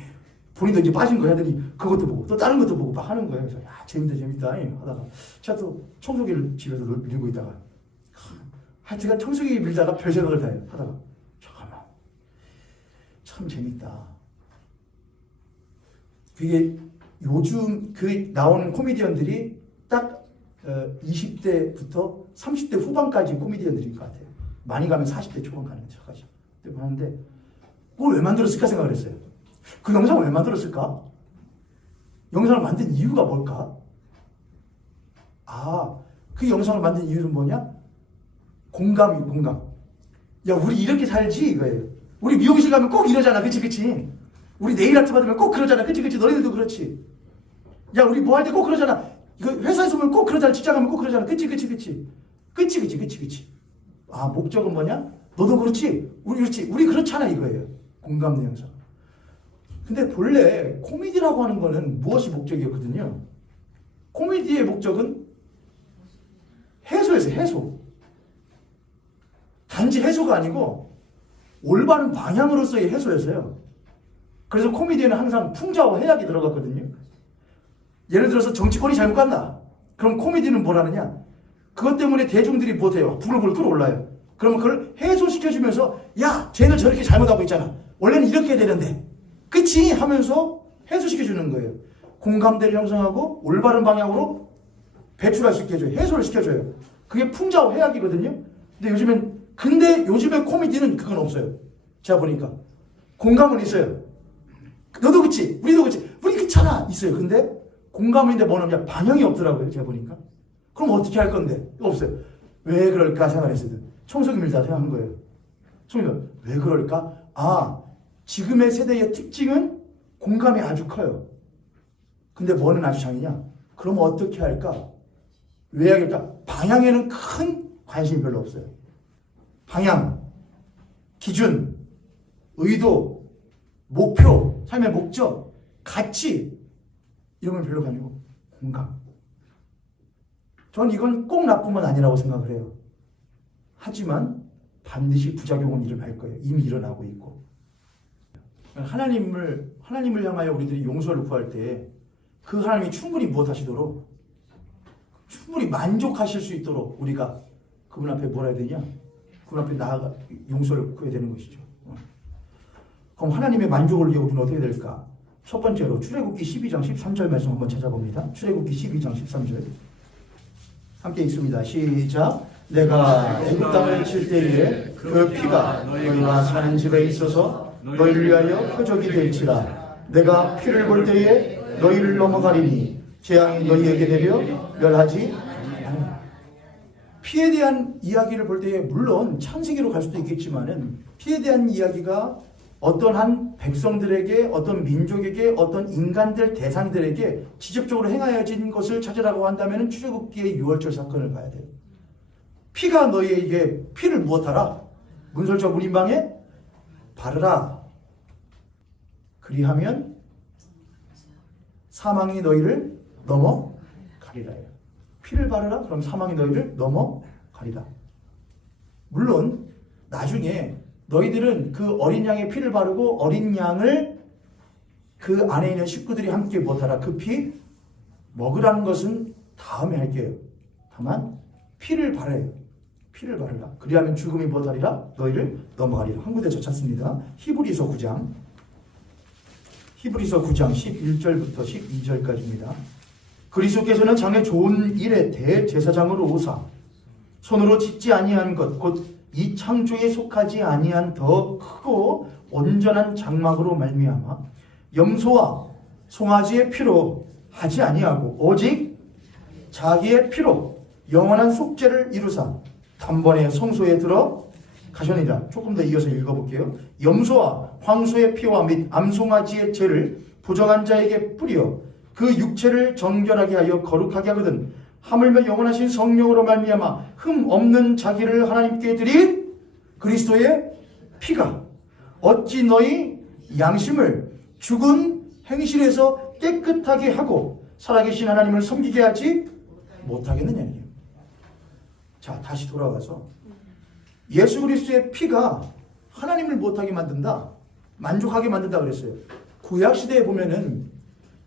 본인도 이제 빠진 거 하더니 그것도 보고 또 다른 것도 보고 막 하는 거예요. 그래서 야 재밌다 하다가 제가 또 청소기를 집에서 밀고 있다가 하여튼간 청소기 밀다가 별 생각을 다 해요. 하다가 잠깐만 참 재밌다. 그게 요즘 그 나오는 코미디언들이 딱 20대부터 30대 후반까지 코미디언들인 것 같아요. 많이 가면 40대 초반 가는 척하지. 근데 보는데 그걸 왜 만들었을까 생각을 했어요. 그 영상을 왜 만들었을까? 영상을 만든 이유가 뭘까? 그 영상을 만든 이유는 뭐냐? 공감. 야, 우리 이렇게 살지 이거예요. 우리 미용실 가면 꼭 이러잖아. 그치? 우리 네일 아트 받으면 꼭 그러잖아. 그치? 너희들도 그렇지. 야, 우리 뭐 할 때 꼭 그러잖아. 이거 회사에서 보면 꼭 그러잖아. 직장 가면 꼭 그러잖아. 그치? 목적은 뭐냐? 너도 그렇지? 우리 그렇잖아 이거예요. 공감 내용상. 근데 본래 코미디라고 하는 거는 무엇이 목적이었거든요? 코미디의 목적은 해소였어요. 해소. 단지 해소가 아니고 올바른 방향으로서의 해소였어요. 그래서 코미디에는 항상 풍자와 해악이 들어갔거든요. 예를 들어서 정치권이 잘못 간다. 그럼 코미디는 뭘 하느냐? 그것 때문에 대중들이 못해요. 부글부글 끓어올라요. 그러면 그걸 해소시켜주면서 야, 쟤는 저렇게 잘못하고 있잖아. 원래는 이렇게 해야 되는데. 그치? 하면서 해소시켜주는 거예요. 공감대를 형성하고 올바른 방향으로 배출할 수 있게 해줘요. 해소를 시켜줘요. 그게 풍자와 해악이거든요. 근데 요즘에 코미디는 그건 없어요. 제가 보니까. 공감은 있어요. 너도 그치? 우리도 그치? 우리 그렇잖아! 있어요. 근데 공감은 있는데 뭐는 그냥 방향이 없더라고요. 제가 보니까. 그럼 어떻게 할 건데? 없어요. 왜 그럴까 생각했어요. 청소기 밀다 생각한 거예요. 왜 그럴까? 아, 지금의 세대의 특징은 공감이 아주 커요. 근데 뭐는 아주 장이냐? 그럼 어떻게 할까? 왜 하겠다? 방향에는 큰 관심이 별로 없어요. 방향, 기준, 의도, 목표, 삶의 목적, 가치 이런 건 별로 아니고 공감. 전 이건 꼭 나쁜 건 아니라고 생각을 해요. 하지만 반드시 부작용은 일어날 거예요. 이미 일어나고 있고. 하나님을 향하여 우리들이 용서를 구할 때 그 하나님이 충분히 무엇하시도록 충분히 만족하실 수 있도록 우리가 그분 앞에 뭐라 해야 되냐? 그분 앞에 나아가 용서를 구해야 되는 것이죠. 그럼 하나님의 만족을 위해 우리는 어떻게 될까? 첫 번째로 출애굽기 12장 13절 말씀 한번 찾아봅니다. 출애굽기 12장 13절 함께 읽습니다. 시작. 내가 애굽 땅을 칠 때에 그 피가 너희가 사는 집에 있어서 너희를 위하여 표적이 될지라. 내가 피를 볼 때에 너희를 넘어가리니 재앙이 너희에게 내려 멸하지 않으리라. 피에 대한 이야기를 볼 때에 물론 창세기로 갈 수도 있겠지만은 피에 대한 이야기가 어떤 한 백성들에게, 어떤 민족에게, 어떤 인간들 대상들에게 직접적으로 행하여진 것을 찾으라고 한다면 출애굽기의 유월절 사건을 봐야 돼요. 피가 너희에게 피를 무엇하라? 문설주 문인방에 바르라. 그리하면 사망이 너희를 넘어가리라. 피를 바르라? 그럼 사망이 너희를 넘어가리라. 물론 나중에 너희들은 그 어린 양의 피를 바르고 어린 양을 그 안에 있는 식구들이 함께 못하라. 그 피 먹으라는 것은 다음에 할게요. 다만 피를 바라요. 피를 바르라. 그리하면 죽음이 못하리라. 너희를 넘어가리라. 한 군데 저 찾습니다. 히브리서 9장 11절부터 12절까지입니다. 그리스도께서는 장래 좋은 일의 대제사장으로 오사 손으로 짓지 아니한 것 곧 이 창조에 속하지 아니한 더 크고 온전한 장막으로 말미암아 염소와 송아지의 피로 하지 아니하고 오직 자기의 피로 영원한 속죄를 이루사 단번에 성소에 들어 가셨느니라. 조금 더 이어서 읽어볼게요. 염소와 황소의 피와 및 암송아지의 죄를 부정한 자에게 뿌려 그 육체를 정결하게 하여 거룩하게 하거든 하물며 영원하신 성령으로 말미암아 흠 없는 자기를 하나님께 드린 그리스도의 피가 어찌 너희 양심을 죽은 행실에서 깨끗하게 하고 살아계신 하나님을 섬기게 하지 못하겠느냐. 자, 다시 돌아가서 예수 그리스도의 피가 하나님을 못하게 만든다, 만족하게 만든다 그랬어요. 구약시대에 보면은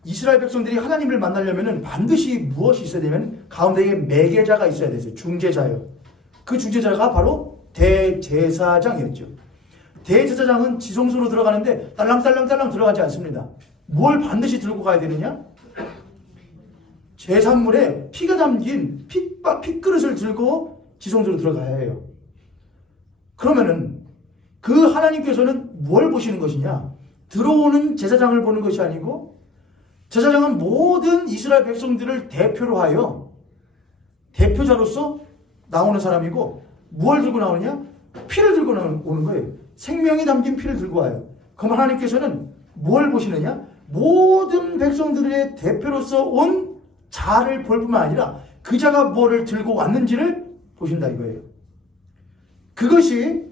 이스라엘 백성들이 하나님을 만나려면 반드시 무엇이 있어야 되면 가운데에 매개자가 있어야 됐어요. 중재자요. 그 중재자가 바로 대제사장이었죠. 대제사장은 지성소로 들어가는데 딸랑딸랑 들어가지 않습니다. 뭘 반드시 들고 가야 되느냐? 제산물에 피가 담긴 핏그릇을 들고 지성소로 들어가야 해요. 그러면은 그 하나님께서는 뭘 보시는 것이냐? 들어오는 제사장을 보는 것이 아니고 제사장은 모든 이스라엘 백성들을 대표로 하여 대표자로서 나오는 사람이고 뭘 들고 나오느냐? 피를 들고 오는 거예요. 생명이 담긴 피를 들고 와요. 그럼 하나님께서는 뭘 보시느냐? 모든 백성들의 대표로서 온 자를 볼 뿐만 아니라 그 자가 뭐를 들고 왔는지를 보신다 이거예요. 그것이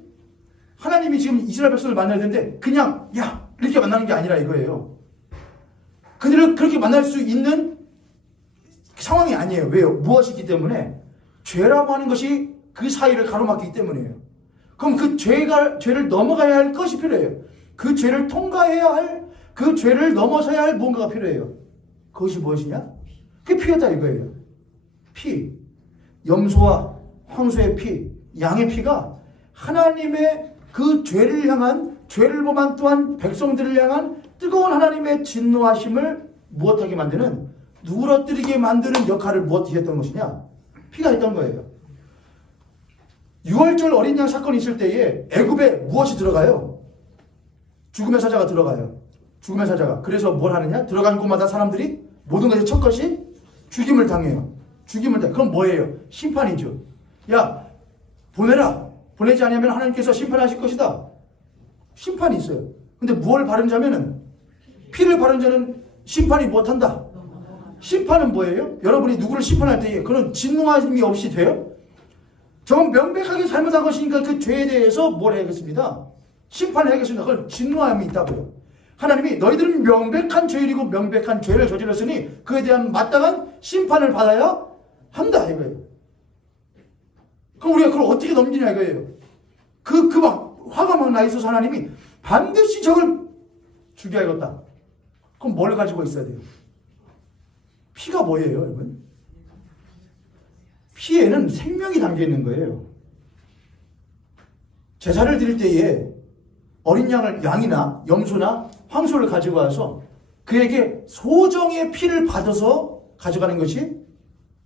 하나님이 지금 이스라엘 백성을 만나야 되는데 그냥 야 이렇게 만나는 게 아니라 이거예요. 그들을 그렇게 만날 수 있는 상황이 아니에요. 왜요? 무엇이기 때문에? 죄라고 하는 것이 그 사이를 가로막기 때문이에요. 그럼 그 죄를 넘어가야 할 것이 필요해요. 그 죄를 통과해야 할, 그 죄를 넘어서야 할 무언가가 필요해요. 그것이 무엇이냐? 그게 피였다 이거예요. 피. 염소와 황소의 피, 양의 피가 하나님의 그 죄를 향한, 죄를 범한 또한 백성들을 향한 뜨거운 하나님의 진노하심을 무엇하게 만드는, 누그러뜨리게 만드는 역할을 무엇이 했던 것이냐? 피가 했던 거예요. 6월절 어린 양 사건이 있을 때에 애굽에 무엇이 들어가요? 죽음의 사자가 들어가요. 죽음의 사자가. 그래서 뭘 하느냐? 들어간 곳마다 사람들이 모든 것의 첫 것이 죽임을 당해요. 죽임을 당해. 그럼 뭐예요? 심판이죠. 야, 보내라. 보내지 않으면 하나님께서 심판하실 것이다. 심판이 있어요. 근데 무엇을 바른 자면은, 피를 바른 자는 심판이 못한다. 심판은 뭐예요? 여러분이 누구를 심판할 때에 그는 진노함이 없이 돼요? 저건 명백하게 잘못한 것이니까 그 죄에 대해서 뭘 해야겠습니다. 심판을 해야겠습니다. 그건 진노함이 있다고요. 하나님이 너희들은 명백한 죄인이고 명백한 죄를 저질렀으니 그에 대한 마땅한 심판을 받아야 한다 이거예요. 그럼 우리가 그걸 어떻게 넘기냐 이거예요. 막 화가 막 나 있어서 하나님이 반드시 저걸 죽여야겠다. 그럼 뭘 가지고 있어야 돼요? 피가 뭐예요, 여러분? 피에는 생명이 담겨 있는 거예요. 제사를 드릴 때에 어린 양이나 염소나 황소를 가지고 와서 그에게 소정의 피를 받아서 가져가는 것이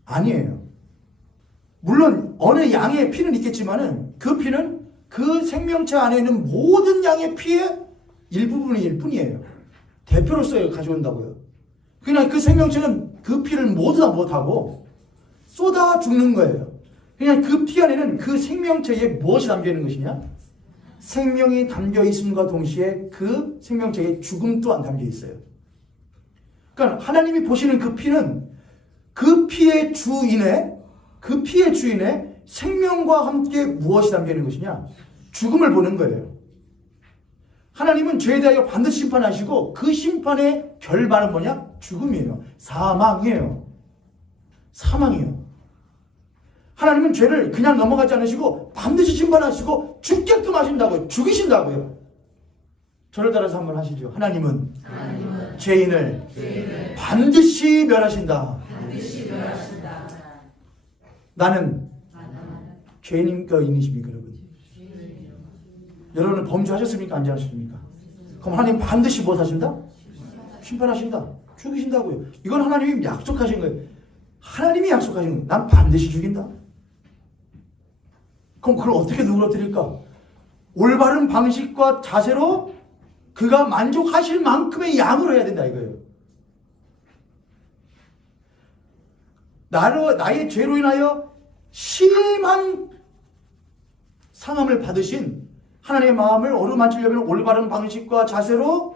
아니에요. 물론 어느 양의 피는 있겠지만은 그 피는 그 생명체 안에 있는 모든 양의 피의 일부분일 뿐이에요. 대표로서 가져온다고요. 그냥 그 생명체는 그 피를 모두 다 못하고 쏟아 죽는 거예요. 그냥 그 피 안에는 그 생명체에 무엇이 담겨 있는 것이냐? 생명이 담겨 있음과 동시에 그 생명체에 죽음 또한 담겨 있어요. 그러니까 하나님이 보시는 그 피는 그 피의 주인의 생명과 함께 무엇이 담겨 있는 것이냐? 죽음을 보는 거예요. 하나님은 죄에 대하여 반드시 심판하시고 그 심판의 결말은 뭐냐? 죽음이에요. 사망이에요. 사망이에요. 하나님은 죄를 그냥 넘어가지 않으시고 반드시 심판하시고 죽게끔 하신다고요. 죽이신다고요. 저를 따라서 한번 하시죠. 하나님은 죄인을 반드시 멸하신다. 나는 죄인입니까? 인이십니까? 여러분은 범죄하셨습니까? 안 하셨습니까? 그럼 하나님 반드시 뭐 하신다? 심판하신다. 죽이신다고요. 이건 하나님이 약속하신 거예요. 하나님이 약속하신 거예요. 난 반드시 죽인다. 그럼 그걸 어떻게 누그러뜨릴까? 올바른 방식과 자세로 그가 만족하실 만큼의 양으로 해야 된다 이거예요. 나의 죄로 인하여 심한 상함을 받으신 하나님의 마음을 어루만지려면 올바른 방식과 자세로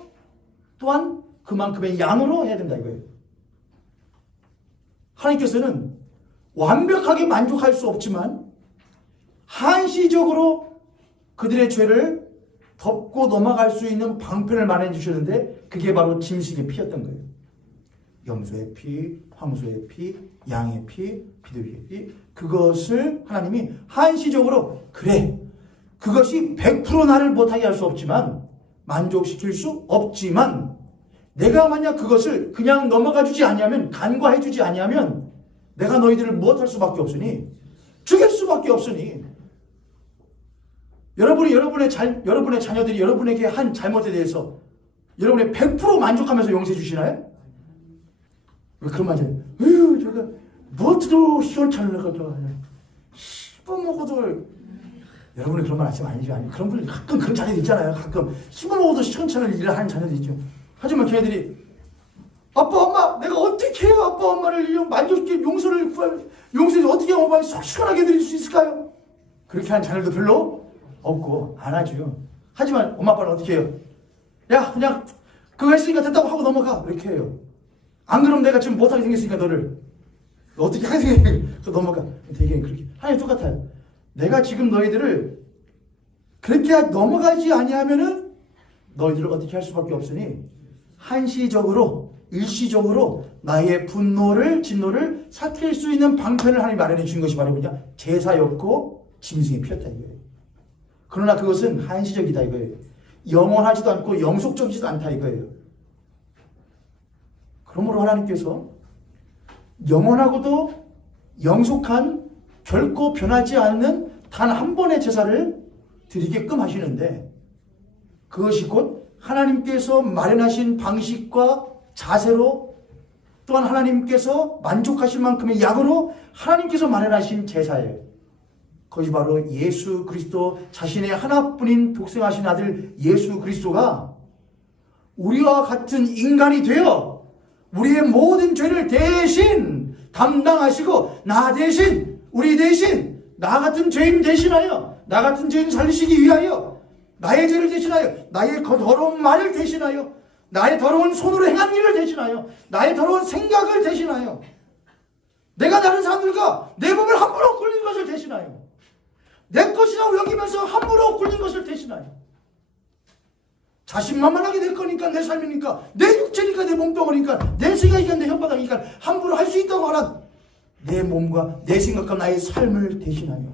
또한 그만큼의 양으로 해야 된다 이거예요. 하나님께서는 완벽하게 만족할 수 없지만 한시적으로 그들의 죄를 덮고 넘어갈 수 있는 방편을 마련해 주셨는데 그게 바로 짐승의 피였던 거예요. 염소의 피, 황소의 피, 양의 피, 비둘기의 피, 그것을 하나님이 한시적으로 그래, 그것이 100% 나를 못하게 할 수 없지만, 만족시킬 수 없지만, 내가 만약 그것을 그냥 넘어가 주지 아니하면, 간과해 주지 아니하면 내가 너희들을 무엇할 수밖에 없으니, 죽일 수밖에 없으니, 여러분의 자녀들이 여러분에게 한 잘못에 대해서 여러분의 100% 만족하면서 용서해 주시나요? 왜 그런 말이에요? 에휴, 저거 무엇도 시원찮을 것 같아. 씹어먹어도, 여러분이 그런 말 하시면 아니죠. 아니, 그런 분들 가끔 그런 자녀들 있잖아요. 가끔 씹어먹어도 시원찮을 일을 하는 자녀들 있죠. 하지만 걔네들이 아빠 엄마 내가 어떻게 해야 아빠 엄마를 만족시켜 용서를 어떻게 하면 엄마를 속 시원하게 해드릴 수 있을까요? 그렇게 하는 자녀도 별로 없고 안 하죠. 하지만 엄마 아빠는 어떻게 해요? 야 그냥 그거 했으니까 됐다고 하고 넘어가 이렇게 해요. 안 그러면 내가 지금 못하게 생겼으니까 너를 어떻게 하게 생겼으니까 넘어가. 되게 그렇게 하나님 똑같아요. 내가 지금 너희들을 그렇게 넘어가지 아니하면은 너희들을 어떻게 할 수밖에 없으니 한시적으로 일시적으로 나의 분노를 진노를 삭힐 수 있는 방편을 하나님이 마련해 주신 것이 바로 뭐냐? 제사였고 짐승의 피였다 이거예요. 그러나 그것은 한시적이다 이거예요. 영원하지도 않고 영속적이지도 않다 이거예요. 그러므로 하나님께서 영원하고도 영속한 결코 변하지 않는 단 한 번의 제사를 드리게끔 하시는데, 그것이 곧 하나님께서 마련하신 방식과 자세로, 또한 하나님께서 만족하실 만큼의 양으로 하나님께서 마련하신 제사예요. 그것이 바로 예수 그리스도 자신의 하나뿐인 독생하신 아들 예수 그리스도가 우리와 같은 인간이 되어 우리의 모든 죄를 대신 담당하시고, 나 대신, 우리 대신, 나 같은 죄인 대신하여, 나 같은 죄인 살리시기 위하여, 나의 죄를 대신하여, 나의 더러운 말을 대신하여, 나의 더러운 손으로 행한 일을 대신하여, 나의 더러운 생각을 대신하여, 내가 다른 사람들과 내 몸을 함부로 굴린 것을 대신하여, 내 것이라고 여기면서 함부로 굴린 것을 대신하여, 자신만만하게 될 거니까, 내 삶이니까, 내 육체니까, 내 몸뚱아리니까, 내 생각이니까, 내 혓바닥이니까 함부로 할 수 있다고 하는 내 몸과 내 생각과 나의 삶을 대신하여.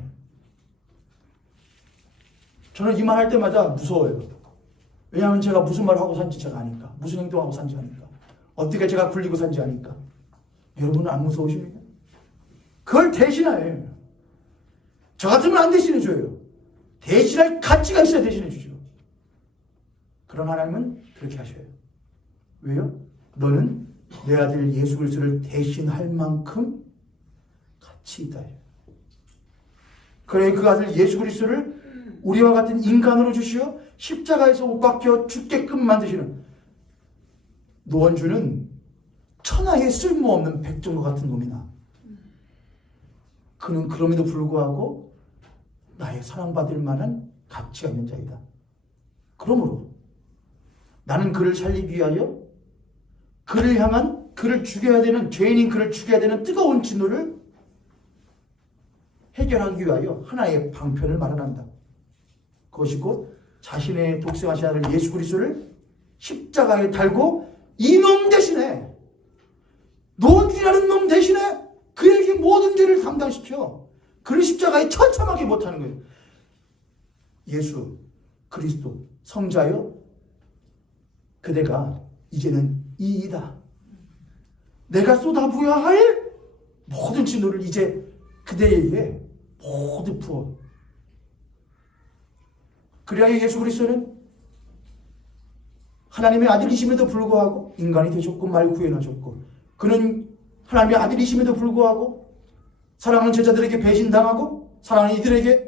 저는 이 말 할 때마다 무서워요. 왜냐하면 제가 무슨 말을 하고 산지 제가 아니까, 무슨 행동하고 산지 아니까, 어떻게 제가 굴리고 산지 아니까. 여러분은 안 무서우십니까? 그걸 대신하여요. 저 같으면 안 대신해줘요. 대신할 가치가 있어야 대신해주죠. 그런 하나님은 그렇게 하셔요. 왜요? 너는 내 아들 예수 그리스도를 대신할 만큼 가치 있다. 그래, 그 아들 예수 그리스도를 우리와 같은 인간으로 주시어 십자가에서 못 박혀 죽게끔 만드시는 노원주는 천하에 쓸모없는 백종과 같은 놈이나, 그는 그럼에도 불구하고 나의 사랑받을 만한 가치가 있는 자이다. 그러므로 나는 그를 살리기 위하여 그를 향한, 그를 죽여야 되는, 죄인인 그를 죽여야 되는 뜨거운 진노를 해결하기 위하여 하나의 방편을 마련한다. 그것이 곧 자신의 독생하신 아들 예수 그리스도를 십자가에 달고 이놈 대신에, 노원주라는 놈 대신에 그에게 모든 죄를 담당시켜 그를 십자가에 처참하게 못하는 거예요. 예수 그리스도 성자여, 그대가 이제는 이이다. 내가 쏟아부어야 할 모든 진노를 이제 그대에게 모두 부어. 그래야 예수 그리스도는 하나님의 아들이심에도 불구하고 인간이 되셨고 말 구원하셨고, 그는 하나님의 아들이심에도 불구하고 사랑하는 제자들에게 배신당하고 사랑하는 이들에게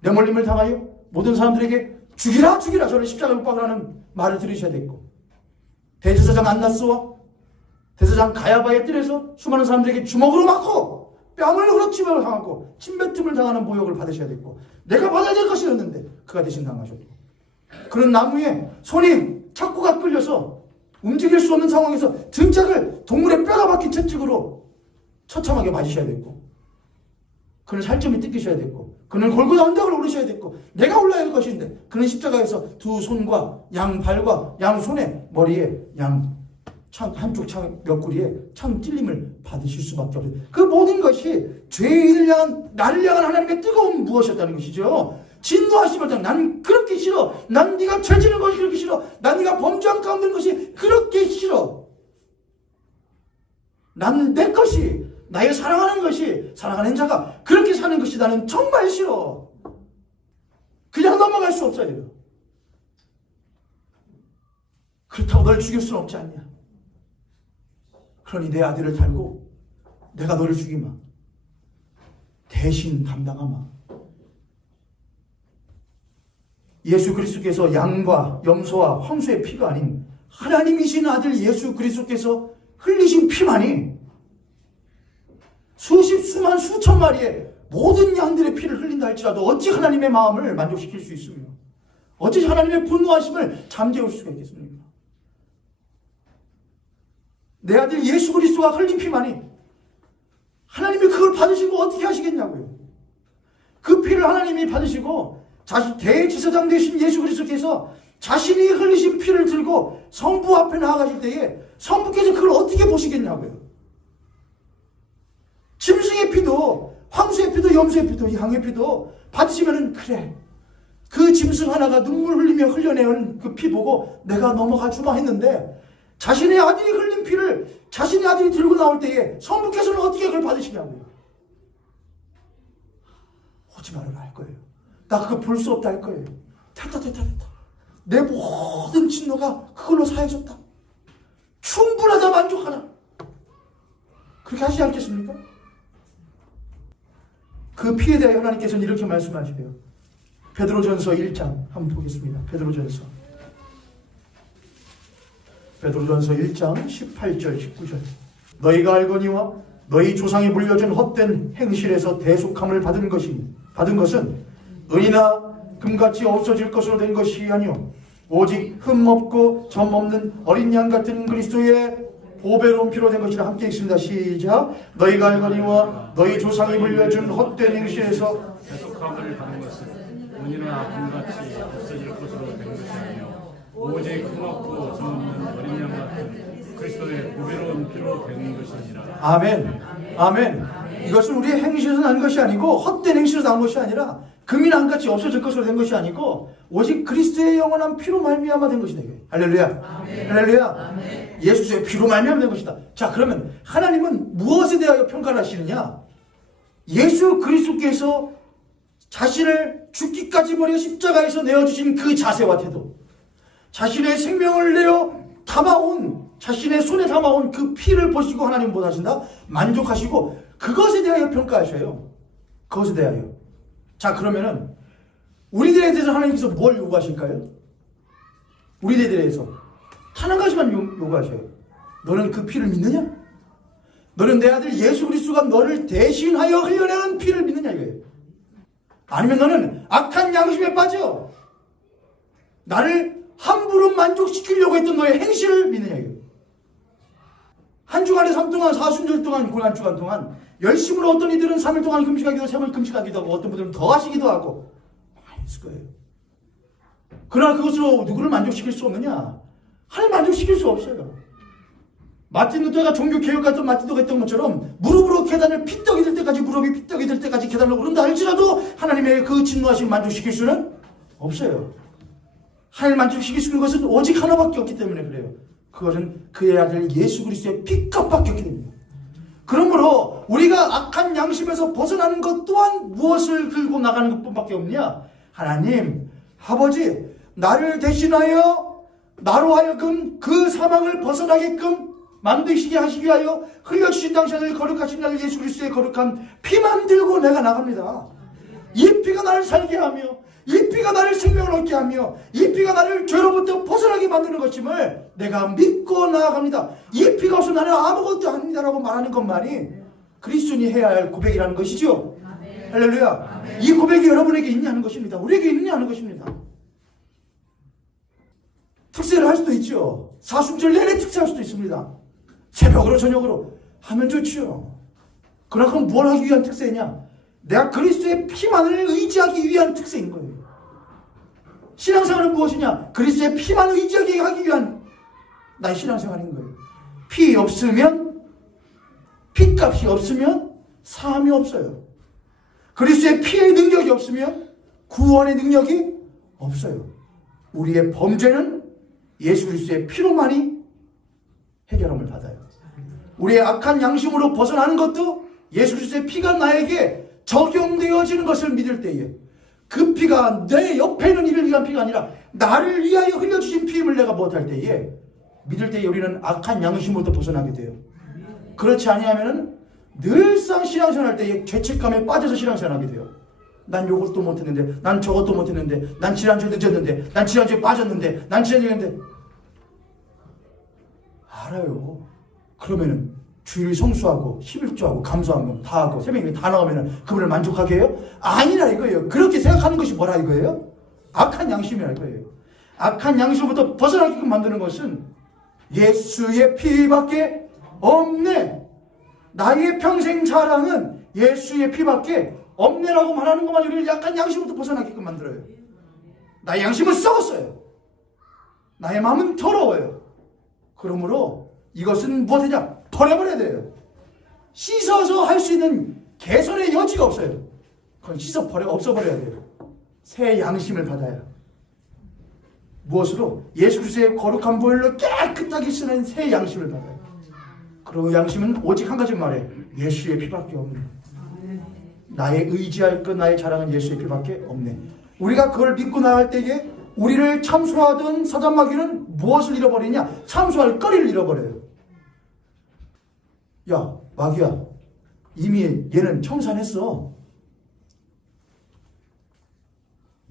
내몰림을 당하여 모든 사람들에게 죽이라 죽이라 저를 십자가에 못 박으라는 말을 들으셔야 됐고, 대제사장 안나스와 대제사장 가야바의 뜰에서 수많은 사람들에게 주먹으로 맞고 뺨을 후려치며 당하고 침뱉음을 당하는 모욕을 받으셔야 됐고, 내가 받아야 될 것이었는데 그가 대신 당하셨고, 그는 나무에 손이 착고가 끌려서 움직일 수 없는 상황에서 등짝을 동물의 뼈가 박힌 채찍으로 처참하게 맞으셔야 됐고, 그는 살점이 뜯기셔야 됐고, 그는 골고다 언덕을 오르셔야 됐고, 내가 올라야 할 것인데 그는 십자가에서 두 손과 양 발과 양 손에 머리에 양 한쪽 창 옆구리에 창 찔림을 받으실 수밖에 없어요. 그 모든 것이 죄인을 향한, 나를 향한 하나님의 뜨거운 무엇이었다는 것이죠. 진노하시면 나는 그렇게 싫어. 난 네가 죄 지는 것이 그렇게 싫어. 난 네가 범죄한 가운데 있는 것이 그렇게 싫어. 난 내 것이, 나의 사랑하는 것이, 사랑하는 자가 그렇게 사는 것이 나는 정말 싫어. 그냥 넘어갈 수 없어요. 그렇다고 널 죽일 수는 없지 않냐. 그러니 내 아들을 달고 내가 너를 죽이마. 대신 담당하마. 예수 그리스도께서 양과 염소와 황소의 피가 아닌 하나님이신 아들 예수 그리스도께서 흘리신 피만이 수만 수천 마리의 모든 양들의 피를 흘린다 할지라도 어찌 하나님의 마음을 만족시킬 수 있으며, 어찌 하나님의 분노하심을 잠재울 수가 있겠습니까? 내 아들 예수 그리스도가 흘린 피만이, 하나님이 그걸 받으시고 어떻게 하시겠냐고요. 그 피를 하나님이 받으시고 대제사장 되신 예수 그리스도께서 자신이 흘리신 피를 들고 성부 앞에 나아가실 때에 성부께서 그걸 어떻게 보시겠냐고요. 짐승의 피도, 황소의 피도, 염소의 피도, 양의 피도 받으시면은, 그래, 그 짐승 하나가 눈물 흘리며 흘려내는 그 피 보고 내가 넘어가 주마 했는데, 자신의 아들이 흘린 피를 자신의 아들이 들고 나올 때에 성부께서는 어떻게 그걸 받으시냐고요. 오지 말아라 할 거예요. 나 그거 볼 수 없다 할 거예요. 됐다. 내 모든 진노가 그걸로 사해졌다. 충분하다, 만족하다. 그렇게 하시지 않겠습니까? 그 피에 대해 하나님께서는 이렇게 말씀하시래요. 베드로전서 1장 한번 보겠습니다. 베드로전서 1장 18절 19절. 너희가 알거니와 너희 조상이 물려준 헛된 행실에서 대속함을 받은 것은 은이나 금같이 없어질 것으로 된 것이 아니요 오직 흠없고 점없는 어린 양 같은 그리스도의 보배로운 피로 된 것이라. 함께 읽습니다. 시작. 너희가 알거니와 너희 조상이 물려준 헛된 행실에서 대속함을 받은 것은 은이나 금같이 없어질 것으로 된 것이 아니요 오직 흠없고 점없는 어린 양 같은 그리스도의 보배로운 피로 된 것이니라. 아멘. 이것은 우리의 행실에서 난 것이 아니고 헛된 행실에서 난 것이 아니라 금이나 한같이 없어질 것으로 된 것이 아니고 오직 그리스도의 영원한 피로 말미암아 된 것이다. 할렐루야. 예수의 피로 말미암아 된 것이다. 자, 그러면 하나님은 무엇에 대하여 평가를 하시느냐? 예수 그리스도께서 자신을 죽기까지 버려 십자가에서 내어주신 그 자세와 태도, 자신의 생명을 내어 담아온, 자신의 손에 담아온 그 피를 보시고 하나님 못 하신다? 만족하시고 그것에 대하여 평가하셔요. 그것에 대하여. 자, 그러면은 우리들에 대해서 하나님께서 뭘 요구하실까요? 우리들에 대해서 단 한 가지만 요구하셔요. 너는 그 피를 믿느냐? 너는 내 아들 예수 그리스도가 너를 대신하여 흘려내는 피를 믿느냐 이거예요. 아니면 너는 악한 양심에 빠져 나를 함부로 만족시키려고 했던 너의 행실을 믿느냐 이거예요. 한 주간에 3 동안 사순절 동안 고난 주간 동안 열심으로 어떤 이들은 3일 동안 금식하기도 3일 금식하기도 하고 어떤 분들은 더 하시기도 하고 많이 있을 거예요. 그러나 그것으로 누구를 만족시킬 수 없느냐? 하나님 만족시킬 수 없어요. 마틴 루터가 종교개혁가던 마틴 루터가 했던 것처럼 무릎으로 계단을 피떡이 될 때까지 무릎이 피떡이 될 때까지 계단을 오른다 할지라도 하나님의 그 진노하심 만족시킬 수는 없어요. 하나님 만족시킬 수 있는 것은 오직 하나밖에 없기 때문에 그래요. 그것은 그의 아들 예수 그리스도의 피값밖에 없기 때문에. 그러므로 우리가 악한 양심에서 벗어나는 것 또한 무엇을 들고 나가는 것뿐밖에 없냐? 하나님, 아버지, 나를 대신하여 나로 하여금 그 사망을 벗어나게끔 만드시게 하시기 위하여 흘려주신 당신을 거룩하신 나를 예수 그리스도의 거룩한 피만 들고 내가 나갑니다. 이 피가 나를 살게 하며 이 피가 나를 생명을 얻게 하며 이 피가 나를 죄로부터 벗어나게 만드는 것임을 내가 믿고 나아갑니다. 이 피가 없어 나는 아무것도 아닙니다라고 말하는 것만이 그리스도인이 해야 할 고백이라는 것이죠. 할렐루야. 이 고백이 여러분에게 있냐는 것입니다. 우리에게 있냐는 것입니다. 특세를 할 수도 있죠. 사순절 내내 특세할 수도 있습니다. 새벽으로 저녁으로 하면 좋죠. 그러나 그럼 뭘 하기 위한 특세냐? 내가 그리스도의 피만을 의지하기 위한 특세인 거예요. 신앙생활은 무엇이냐? 그리스도의 피만 의지하게 하기 위한 나의 신앙생활인 거예요. 피 없으면, 피값이 없으면 사함이 없어요. 그리스도의 피의 능력이 없으면 구원의 능력이 없어요. 우리의 범죄는 예수 그리스도의 피로만이 해결함을 받아요. 우리의 악한 양심으로 벗어나는 것도 예수 그리스도의 피가 나에게 적용되어지는 것을 믿을 때에 그 피가 내 옆에 있는 이를 위한 피가 아니라 나를 위하여 흘려주신 피임을 내가 못할 때에 믿을 때에 우리는 악한 양심으로부터 벗어나게 돼요. 그렇지 아니하면 늘상 신앙생활할 때에 죄책감에 빠져서 신앙생활하게 돼요. 난 요것도 못했는데, 난 저것도 못했는데, 난 지난주에 늦었는데, 난 지난주에 빠졌는데, 난 지난주에 했는데. 알아요. 그러면은 주일 성수하고 11조하고 감사하고 다 하고 새벽에 다 나오면은 그분을 만족하게 해요? 아니라 이거예요. 그렇게 생각하는 것이 뭐라 이거예요? 악한 양심이라 이거예요. 악한 양심부터 벗어나게끔 만드는 것은 예수의 피밖에 없네. 나의 평생 자랑은 예수의 피밖에 없네라고 말하는 것만 우리를 약간 양심부터 벗어나게끔 만들어요. 나의 양심은 썩었어요. 나의 마음은 더러워요. 그러므로 이것은 무엇이냐? 버려버려야 돼요. 씻어서 할 수 있는 개선의 여지가 없어요. 그건 없어버려야 돼요. 새 양심을 받아야. 무엇으로? 예수 그리스도의 거룩한 보혈로 깨끗하게 쓰는 새 양심을 받아요. 그 양심은 오직 한 가지 말해. 예수의 피밖에 없네. 나의 의지할 것, 나의 자랑은 예수의 피밖에 없네. 우리가 그걸 믿고 나갈 때에 우리를 참소하던 사단마귀는 무엇을 잃어버리냐? 참소할 거리를 잃어버려요. 야, 마귀야, 이미 얘는 청산했어.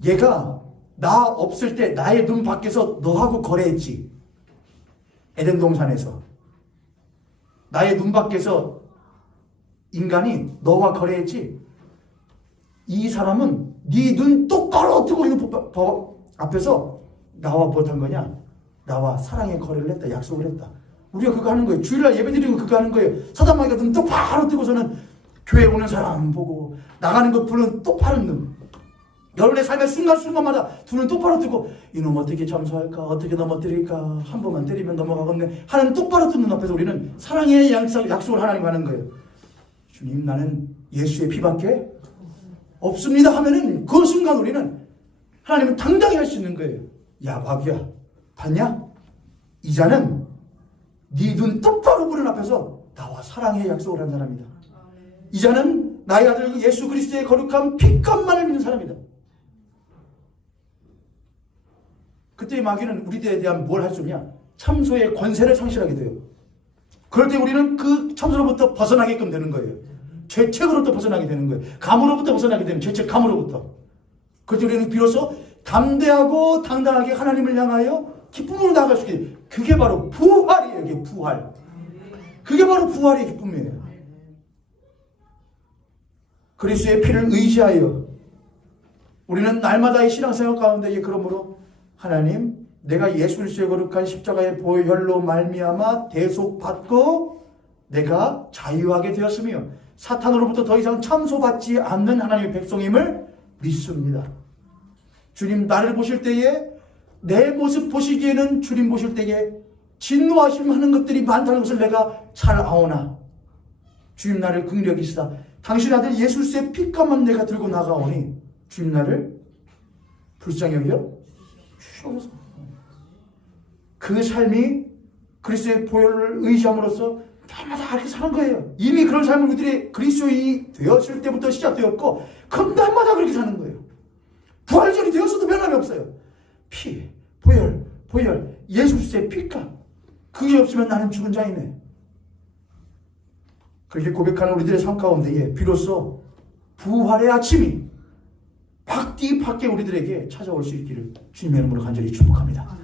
얘가 나 없을 때 나의 눈 밖에서 너하고 거래했지. 에덴 동산에서 나의 눈 밖에서 인간이 너와 거래했지. 이 사람은 네 눈 똑바로 뜨고 있는 앞에서 나와 무엇한 거냐? 나와 사랑의 거래를 했다. 약속을 했다. 우리가 그거 하는 거예요. 주일날 예배드리고 그거 하는 거예요. 사단마귀가 눈 똑바로 뜨고서는 교회 오는 사람 보고 나가는 것 보는 똑바로 눈. 여러분의 삶의 순간순간마다 두 눈 똑바로 뜨고 이놈 어떻게 참소할까? 어떻게 넘어뜨릴까? 한 번만 때리면 넘어가겠네 하는 똑바로 뜨는 앞에서 우리는 사랑의 약속을 하나님 하는 거예요. 주님, 나는 예수의 피밖에 없습니다 하면은 그 순간 우리는 하나님은 당당히 할 수 있는 거예요. 야, 마귀야, 봤냐? 이자는 네 눈 똑바로 보는 앞에서 나와 사랑의 약속을 한 사람이다. 이자는 나의 아들 예수 그리스도의 거룩한 피값만을 믿는 사람이다. 그때 마귀는 우리들에 대한 뭘 할 수 있냐? 참소의 권세를 상실하게 돼요. 그럴 때 우리는 그 참소로부터 벗어나게끔 되는 거예요. 죄책으로부터 벗어나게 되는 거예요. 감으로부터 벗어나게 되는 죄책 감으로부터. 그럴 때 우리는 비로소 담대하고 당당하게 하나님을 향하여 기쁨으로 나아갈 수 있게. 그게 바로 부활이에요. 이게 부활. 그게 바로 부활의 기쁨이에요. 그리스도의 피를 의지하여 우리는 날마다의 신앙생활 가운데 그러므로 하나님, 내가 예수 그리스도의 거룩한 십자가의 보혈로 말미암아 대속받고 내가 자유하게 되었으며 사탄으로부터 더 이상 참소받지 않는 하나님의 백성임을 믿습니다. 주님, 나를 보실 때에 내 모습 보시기에는 주님 보실 때에 진노하시는 것들이 많다는 것을 내가 잘 아오나 주님, 나를 긍휼히 여기시다. 당신 아들 예수 그리스도의 피값만 내가 들고 나가오니 주님, 나를 불쌍히 여겨 주시옵소서. 그 삶이 그리스도의 보혈을 의지함으로써 날마다 그렇게 사는 거예요. 이미 그런 삶을 우리들이 그리스도인이 되었을 때부터 시작되었고 그럼 날마다 그렇게 사는 거예요. 부활절이 되었어도 변함이 없어요. 피, 보혈, 예수 그리스도의 피값. 그게 없으면 나는 죽은 자이네. 그렇게 고백하는 우리들의 삶 가운데에 비로소 부활의 아침이 박뒤 밖에 우리들에게 찾아올 수 있기를 주님의 이름으로 간절히 축복합니다.